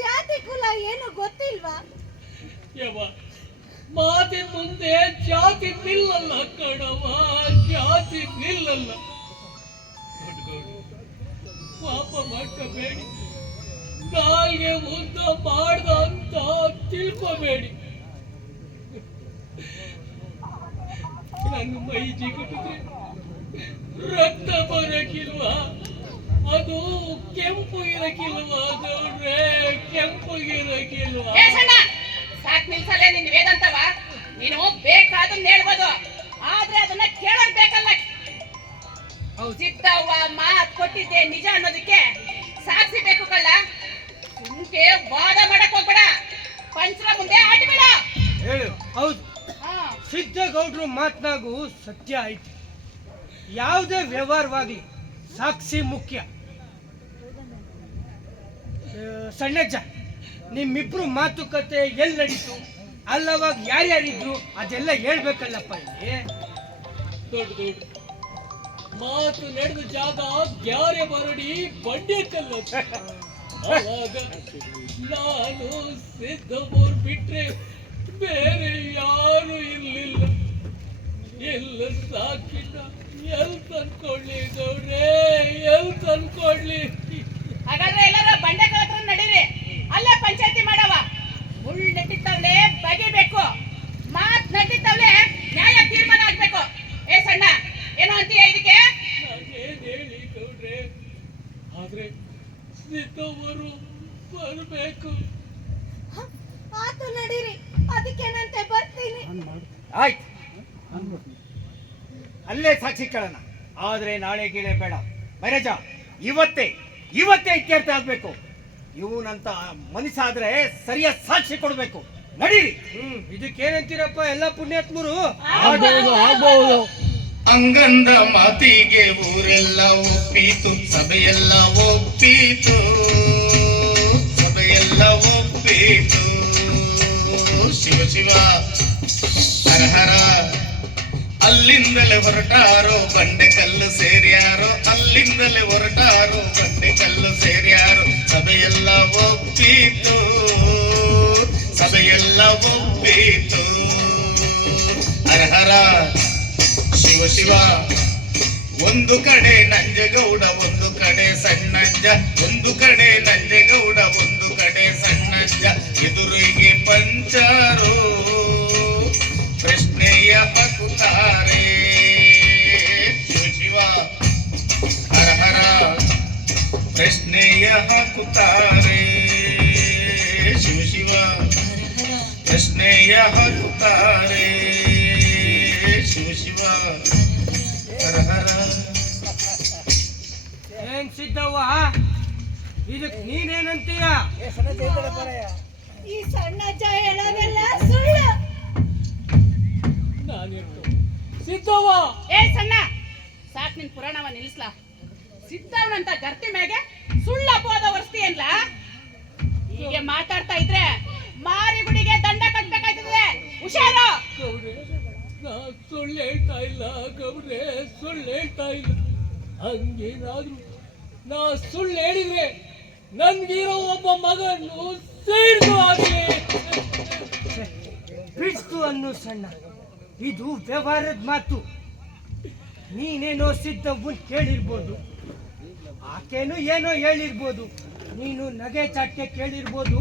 ಜಾತಿ ಕುಲ ಏನು ಗೊತ್ತಿಲ್ವಾ? ಯವ್ವ, ಮಾತಿನ ಮುಂದೆ ಜಾತಿ ನಿಲ್ಲಲ್ಲ ಕಣವ, ಜಾತಿ ನಿಲ್ಲಲ್ಲ. ಪಾಪ ಮಾಡ್ಕೋಬೇಡಿ, ನಾಲ್ಗೆ ಉದ್ದ ಮಾಡ್ದ ಅಂತ ತಿಳ್ಕೋಬೇಡಿ. ನನ್ನ ಮೈ ಜಿಗುಟಿದ್ರೆ ರಕ್ತ ಬರಕಿಲ್ವಾ? ಅದು ಕೆಂಪು ಇರಕಿಲ್ವಾ ಗೌಡ್ರೆ? ಕೆಂಪು ಇರಕಿಲ್ವಾ? ಸಾಕ್ ನಿಲ್ಸಲ್ಲೇ ನಿನ್ ವೇದಂತವ. ನೀನು ಬೇಕಾದನ್ನ ಹೇಳ್ಬೋದು, ಆದ್ರೆ ಅದನ್ನ ಕೇಳೋದ್ ಬೇಕಲ್ಲ. ಸಿದ್ದವ್ವ ಮಾತ್ ಕೊಟ್ಟಿದ್ದೆ ನಿಜ ಅನ್ನೋದಕ್ಕೆ ಸಾಕ್ಷಿ ಬೇಕು ಕಳ್ಳ. ಸುಮ್ಕೆ ವಾದ ಮಾಡಕ್ ಹೋಗ್ಬೇಡ, ಪಂಚರ ಮುಂದೆ ಆಡ್ಬೇಡ. ಹೇಳು. ಹೌದು, ಸಿದ್ದಗೌಡ್ರು ಮಾತನಾಗು ಸತ್ಯ ಐತಿ. ಯಾವುದೇ ವ್ಯವಹಾರವಾಗ್ಲಿ ಸಾಕ್ಷಿ ಮುಖ್ಯ. ಸಣ್ಣಜ್ಜ, ನಿಮ್ಮಿಬ್ರು ಮಾತುಕತೆ ಎಲ್ಲಿ ನಡೀತು, ಅಲ್ಲವಾಗ ಯಾರ್ಯಾರಿದ್ರು ಅದೆಲ್ಲ ಹೇಳ್ಬೇಕಲ್ಲಪ್ಪ. ಇಲ್ಲಿ ದೊಡ್ಡ ದೊಡ್ಡ ಮಾತು ನಡೆದ ಜಾಗ ಗ್ಯಾರೆ ಬರಡಿ ಬಂಡೆಕಲ್ಲ. ಅವಾಗ ನಾನು ಸಿದ್ದವ್ರು ಬಿಟ್ರೆ ಬೇರೆ ಯಾರು ಇರ್ಲಿಲ್ಲ. ಎಲ್ಲ ಸಾಕಿಲ್ಲ, ಎಲ್ ತಂದ್ಕೊಳ್ಳಿ ಗೌಡ್ರೆ, ಎಲ್ ತಂದ್ಕೊಳ್ಳಿ? ಹಾಗಾದ್ರೆ ಎಲ್ಲರ ಬಂಡೆಕಲ್ ಹತ್ರ ನಡೀರಿ, ಅಲ್ಲೇ ಪಂಚಾಯತಿ ಮಾಡವ. ಮುಳ್ಳು ನೆಟ್ಟಿತ್ತವ್ಲೆ ಬಗೆಬೇಕು, ಮಾತ್ ನಟ್ಟಿತ್ತವ್ಲೆ ನ್ಯಾಯ ತೀರ್ಮಾನ ಆಗ್ಬೇಕು. ಏ ಸಣ್ಣ, ಏನೋ ಅಂತೀಯ ಇದಕ್ಕೆ? ನಾನೇನ್ ಹೇಳಿ ಗೌಡ್ರೆ, ಆದ್ರೆ ಸಿದ್ದವರು ಬರ್ಬೇಕು. ಆಯ್ತು, ಅಲ್ಲೇ ಸಾಕ್ಷಿ ಕೇಳೋಣ. ಆದ್ರೆ ನಾಳೆ ಗೀಳೆ ಬೇಡ ಬೈರಜ, ಇವತ್ತೇ ಇತ್ಯರ್ಥ ಆಗ್ಬೇಕು. ಇವನಂತ ಮನುಷ್ಯ ಆದ್ರೆ ಸರಿಯಾದ ಸಾಕ್ಷಿ ಕೊಡ್ಬೇಕು. ನಡೀರಿ. ಇದಕ್ಕೇನಂತೀರಪ್ಪ ಎಲ್ಲ ಪುಣ್ಯಾತ್ಮರು? ಅಂಗಂದ ಮಾತಿಗೆ ಊರೆಲ್ಲ ಒಪ್ಪೀತು, ಸಭೆಯೆಲ್ಲ ಒಪ್ಪೀತು, ಸಭೆಯೆಲ್ಲ ಒಪ್ಪೀತು. ಶಿವ ಶಿವ ಹರ ಹರ. ಅಲ್ಲಿಂದಲೇ ಹೊರಟಾರೋ ಬಂಡೆ ಕಲ್ಲು ಸೇರ್ಯಾರೋ, ಅಲ್ಲಿಂದಲೇ ಹೊರಟಾರೋ ಬಂಡೆ ಕಲ್ಲು ಸೇರ್ಯಾರೋ. ಸಭೆಯೆಲ್ಲ ಒಪ್ಪೀತು, ಸಭೆಯೆಲ್ಲ ಒಪ್ಪೀತು. ಹರ ಹರ ಶಿವ ಶಿವ. ಒಂದು ಕಡೆ ನಂಜೇಗೌಡ, ಒಂದು ಕಡೆ ಸಣ್ಣಜ್ಜ, ಒಂದು ಕಡೆ ನಂಜೇಗೌಡ, ಒಂದು ಕಡೆ ಸಣ್ಣಜ್ಜ. ಎದುರಿಗೆ ಪಂಚಾರು ಪ್ರಶ್ನೆಯ ಹಾಕುತ್ತಾರೆ. ಶಿವ ಶಿವ ಹರ ಹರ. ಪ್ರಶ್ನೆಯ ಹಾಕುತ್ತಾರೆ. ಶಿವ ಶಿವ ಪ್ರಶ್ನೆಯ ಹಾಕುತ್ತಾರೆ. ಶಿವ ಶಿವ ಹರ ಹರ. ಏನ್ ಸಿದ್ದವ್ವ, ಇದಕ್ ನೀನೇನಂತೀಯ? ಈ ಸಣ್ಣಜ್ಜ ಹೇಳೋದೆಲ್ಲ ಸುಳ್ಳು. ನಾನಿಟ್ಟು ಸಿದ್ದವ್ವ. ಏ ಸಣ್ಣ, ಸಾಕ್ ನಿನ್ ಪುರಾಣವ ನಿಲ್ಲಿಸ್ಲ. ಸಿದ್ದವನಂತ ಗರ್ತಿ ಮ್ಯಾಗೆ ಸುಳ್ಳ ಅಪವಾದ ಹೊರಿಸ್ತಿ ಏನ್ಲ? ಹೀಗೆ ಮಾತಾಡ್ತಾ ಇದ್ರೆ ಮಾರಿಗುಡಿಗೆ ದಂಡ ಕಟ್ಬೇಕಾಯ್ತದೆ. ಹುಷಾರು. ಗೌಡ್ರೆ, ನಾ ಸುಳ್ಳು ಹೇಳ್ತಾ ಇಲ್ಲ ಗೌಡ್ರೆ, ಸುಳ್ಳು ಹೇಳ್ತಾ ಇಲ್ಲ. ಹಂಗೇನಾದ್ರು ನಾ ಸುಳ್ಳು ಹೇಳಿದ್ರೆ ನನ್ಗಿರೋ ಒಬ್ಬ ಮಗನ್ನು ಸೇರ್ದು ಆಗ್ಲಿ. ಬಿಡ್ತು ಅನ್ನು ಸಣ್ಣ, ಇದು ವ್ಯವಹಾರದ ಮಾತು. ನೀನೇನೋ ಸಿದ್ದವ್ವನ್ ಕೇಳಿರ್ಬೋದು, ಆಕೆನು ಏನೋ ಹೇಳಿರ್ಬೋದು, ನೀನು ನಗೆ ಚಾಟ್ಕೆ ಕೇಳಿರ್ಬೋದು,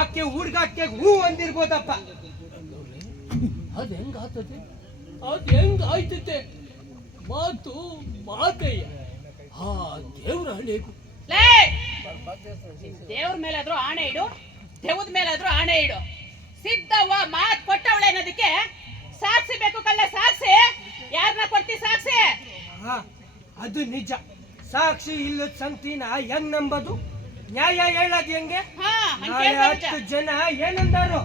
ಆಕೆ ಹುಡುಗಾಟ್ಕೆ ಹೂ ಅಂದಿರ್ಬೋದಪ್ಪ. ಅದ್ ಹೆಂಗಾಗ್ತದೆ, ಅದ್ ಹೆಂಗ್ ಆಯ್ತತೆ? ಮಾತು ಮಾತಯ್ಯ, ಆ ದೇವ್ರ ಹಣೆಗೂ. ಲೇ, ದೇವ್ರ ಮೇಲಾದ್ರೂ ಆಣೆ ಇಡು, ದೇವದ ಮೇಲಾದ್ರೂ ಆಣೆ ಇಡು. ಸಿದ್ದವ್ವ ಮಾತ್ ಕೊಟ್ಟವಳೆ ಅನ್ನೋದಕ್ಕೆ ಸಾಕ್ಷಿ ಬೇಕು ಕಳ್ಳ, ಸಾಕ್ಷಿ. ಯಾರನ್ನ ಕೊಡ್ತಿ ಸಾಕ್ಷಿ? ಹಾ, ಅದು ನಿಜ. ಸಾಕ್ಷಿ ಇಲ್ಲದ ಸಂಗತಿನ ಹೆಂಗ್ ನಂಬೋದು? ನ್ಯಾಯ ಹೇಳೋದ್ ಹೆಂಗೆ? ಹಾ, ಹಂಗ್ ನಾಳೆ ಕೇಳ್ತಾ 10 ಜನ ಏನಂದಾರು?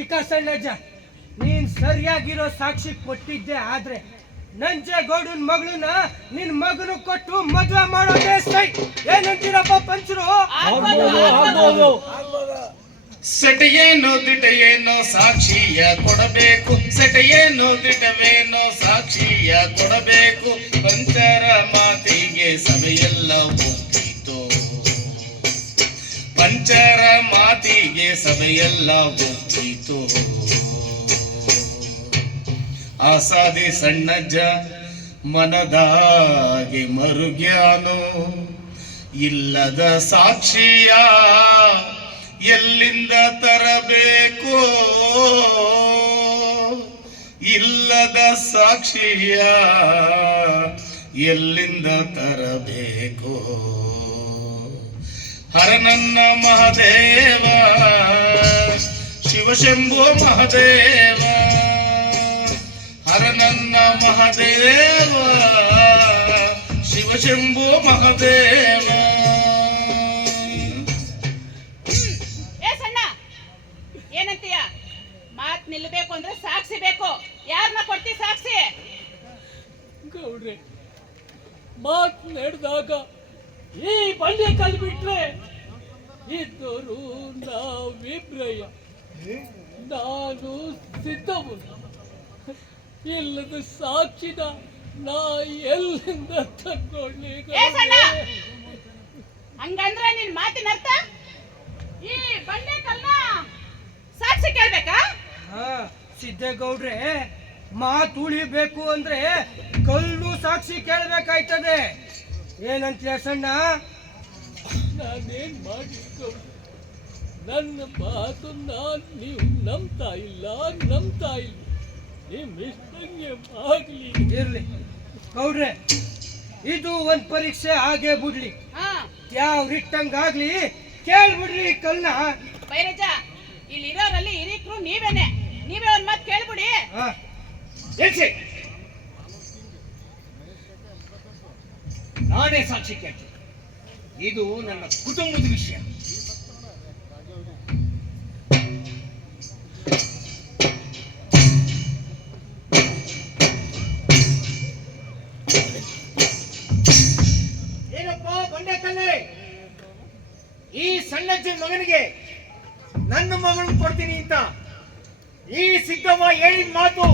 ಈಕ ಸಣ್ಣಜ್ಜ, ನೀನ್ ಸರಿಯಾಗಿರೋ ಸಾಕ್ಷಿ ಕೊಟ್ಟಿದ್ದೆ ಆದ್ರೆ ನಂಜೇಗೌಡನ್ ಮಗಳನ್ನ ನಿನ್ ಮಗನು ಕೊಟ್ಟು ಮದ್ವೆ ಮಾಡೋದೇ ಸೈ. ಏನಂತೀರಪ್ಪ ಪಂಚರು? ಆಗ್ಬೋದು. ಸೆಟೆಯೇನೋ ದಿಟವೇನೋ ಸಾಕ್ಷಿಯ ಕೊಡಬೇಕು, ಸೆಟೆಯೇನೋ ದಿಟವೇನೋ ಸಾಕ್ಷಿಯ ಕೊಡಬೇಕು. ಪಂಚರ ಮಾತಿಗೆ ಸಭೆಯೆಲ್ಲ ಒಪ್ಪಿತು, ಪಂಚರ ಮಾತಿಗೆ ಸಭೆಯೆಲ್ಲ ಒಪ್ಪಿತು. ಆಸಾದಿ ಸಣ್ಣಜ್ಜ ಮನದಾಗೆ ಮರುಗ್ಯಾನು, ಇಲ್ಲದ ಸಾಕ್ಷಿಯ ಎಲ್ಲಿಂದ ತರಬೇಕು, ಇಲ್ಲದ ಸಾಕ್ಷಿಯ ಎಲ್ಲಿಂದ ತರಬೇಕು. ಹರನನ್ನ ಮಹದೇವ, ಶಿವಶಂಭೋ ಮಹದೇವ, ಹರನನ್ನ ಮಹದೇವ, ಶಿವಶಂಭೋ ಮಹದೇವ. ಏ ಸಣ್ಣ, ಏನಂತೀಯ? ಮಾತ್ ನಿಲ್ಬೇಕು ಅಂದ್ರೆ ಸಾಕ್ಷಿ ಬೇಕು. ಯಾರನ್ನ ಕೊಡ್ತಿ ಸಾಕ್ಷಿ? ಗೌಡ್ರೆ, ಮಾತ್ ನಡೆದಾಗ ಈ ಬಂಡೆ ಕಲ್ ಬಿಟ್ರೆ ಇದ್ದರು ನಾವಿಬ್ರಯ್ಯ. ನಾನು ಸಿದ್ದವು, ಇಲ್ಲದ ಸಾಕ್ಷಿನ ನಾ ಎಲ್ಲಿಂದ ತಗೊಳ್ಳಿ? ಏ ಸಣ್ಣ, ಹಂಗಂದ್ರೆ ನಿನ್ ಮಾತಿನ ಅರ್ಥ ಈ ಬಂಡೆ ಕಲ್ನ ಸಾಕ್ಷಿ ಕೇಳ್ಬೇಕಾ? ಹಾ, ಸಿದ್ದೇಗೌಡ್ರೆ, ಮಾತು ಉಳಿಬೇಕು ಅಂದ್ರೆ ಕಲ್ಲು ಸಾಕ್ಷಿ ಕೇಳ್ಬೇಕಾಯ್ತದೆ. ಏನಂತೀಯ ಸಣ್ಣ? ನಾನೇನ್ ಮಾಡಿ ನನ್ನ ಮಾತು ನೀವು ನಂಬ್ತಾ ಇಲ್ಲ. ನಿಮ್ ಇಷ್ಟಂಗೆ ಆಗ್ಲಿ. ಇರ್ಲಿ ಗೌಡ್ರೆ, ಇದು ಒಂದ್ ಪರೀಕ್ಷೆ ಆಗೇ ಬಿಡ್ಲಿ. ಹಾ, ಯಾವ ರಿಟ್ಟಂಗಾಗ್ಲಿ ಕೇಳ್ಬಿಡ್ರಿ ಈ ಕಲ್ನ. ಬೈರಜ, ಇಲ್ಲಿರೋರಲ್ಲಿ ಹಿರಿಕರು ನೀವೇ ಒಂದ್ ಮಾತು ಕೇಳ್ಬಿಡಿ. ಎಲ್ಸಿ ನಾನೇ ಸಾಕ್ಷಿ ಕೇಳ್ತೀನಿ. ಇದು ನನ್ನ ಕುಟುಂಬದ ವಿಷಯ. ಏನಪ್ಪ ಬಂಡೆಕಲ್ಲೆ, ಈ ಸಣ್ಣಜ್ಜನ ಮಗನಿಗೆ ನನ್ನ ಮಗಳನ್ನು ಕೊಡ್ತೀನಿ ಅಂತ ಈ ಸಿದ್ದವ್ವ ಹೇಳಿದ ಮಾತು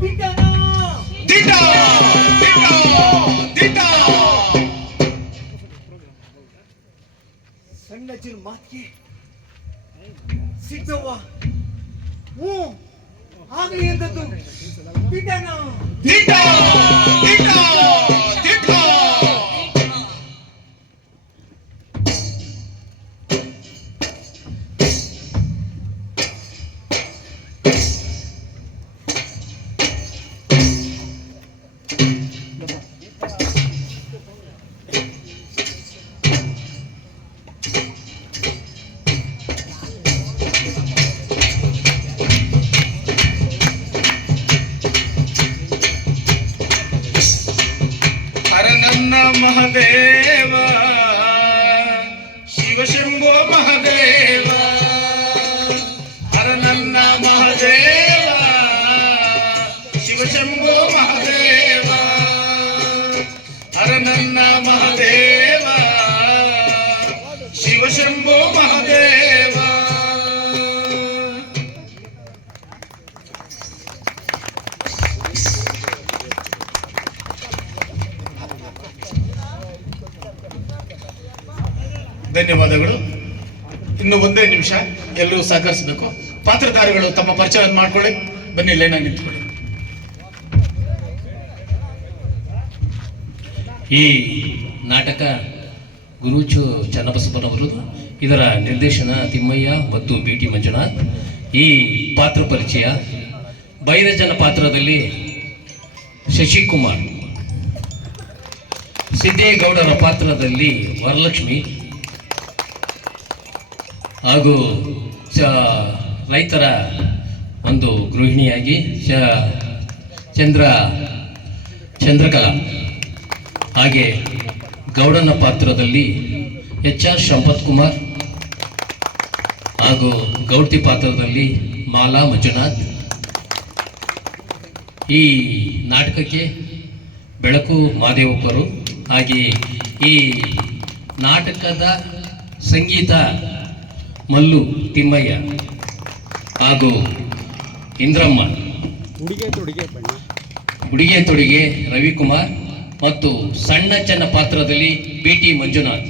ಬಿಟ್ಟನಾ? ದಿಟ ದಿಟ ದಿಟ. ಸಣ್ಣಜ್ಜನ ಮಾತಿಗೆ ಸಿದ್ದವ್ವ ಹ್ಞೂ ಆಗ್ಲಿ ಎಂದದ್ದು ಬಿಟ್ಟನಾ? ದಿಟ ದಿಟ ದಿಟ. ಮಹದೇವ ಶಿವಶಂಭೋ ಮಹದೇವ, ಹರ ನನ್ನ ಮಹದೇವ ಶಿವಶಂಭೋ ಮಹದೇವ, ಹರ ನನ್ನ ಮಹದೇವ ಶಿವಶಂಭೋ ಮಹದೇವ. ಧನ್ಯವಾದಗಳು. ಇನ್ನು ಒಂದೇ ನಿಮಿಷ ಎಲ್ಲರೂ ಸಹಕರಿಸಬೇಕು. ಪಾತ್ರಧಾರಿಗಳು ತಮ್ಮ ಪರಿಚಯ ಮಾಡ್ಕೊಳ್ಳಿ. ಬನ್ನಿ, ಲೈನಾಗಿ ನಿಂತ್ಕೊಳ್ಳಿ. ಈ ನಾಟಕ ಗುರುಚು ಚನ್ನಬಸಪ್ಪನವರದು. ಇದರ ನಿರ್ದೇಶನ ತಿಮ್ಮಯ್ಯ ಮತ್ತು BT ಮಂಜುನಾಥ್. ಈ ಪಾತ್ರ ಪರಿಚಯ: ಬೈರಜನ ಪಾತ್ರದಲ್ಲಿ ಶಶಿಕುಮಾರ್, ಸಿದ್ದೇಗೌಡರ ಪಾತ್ರದಲ್ಲಿ ವರಲಕ್ಷ್ಮಿ, ಹಾಗೂ ರೈತರ ಒಂದು ಗೃಹಿಣಿಯಾಗಿ ಚಂದ್ರಕಲಾ, ಹಾಗೆ ಗೌಡನ ಪಾತ್ರದಲ್ಲಿ HR ಸಂಪತ್ ಕುಮಾರ್, ಹಾಗೂ ಗೌಡ್ತಿ ಪಾತ್ರದಲ್ಲಿ ಮಾಲಾ ಮಂಜುನಾಥ್. ಈ ನಾಟಕಕ್ಕೆ ಬೆಳಕು ಮಾದೇವಪ್ಪರು, ಹಾಗೆ ಈ ನಾಟಕದ ಸಂಗೀತ ಮಲ್ಲು ತಿಮ್ಮಯ್ಯ ಹಾಗೂ ಇಂದ್ರಮ್ಮ, ಉಡುಗೆ ತೊಡುಗೆ ರವಿಕುಮಾರ್ ಮತ್ತು ಸಣ್ಣ ಚೆನ್ನ ಪಾತ್ರದಲ್ಲಿ BT ಮಂಜುನಾಥ್.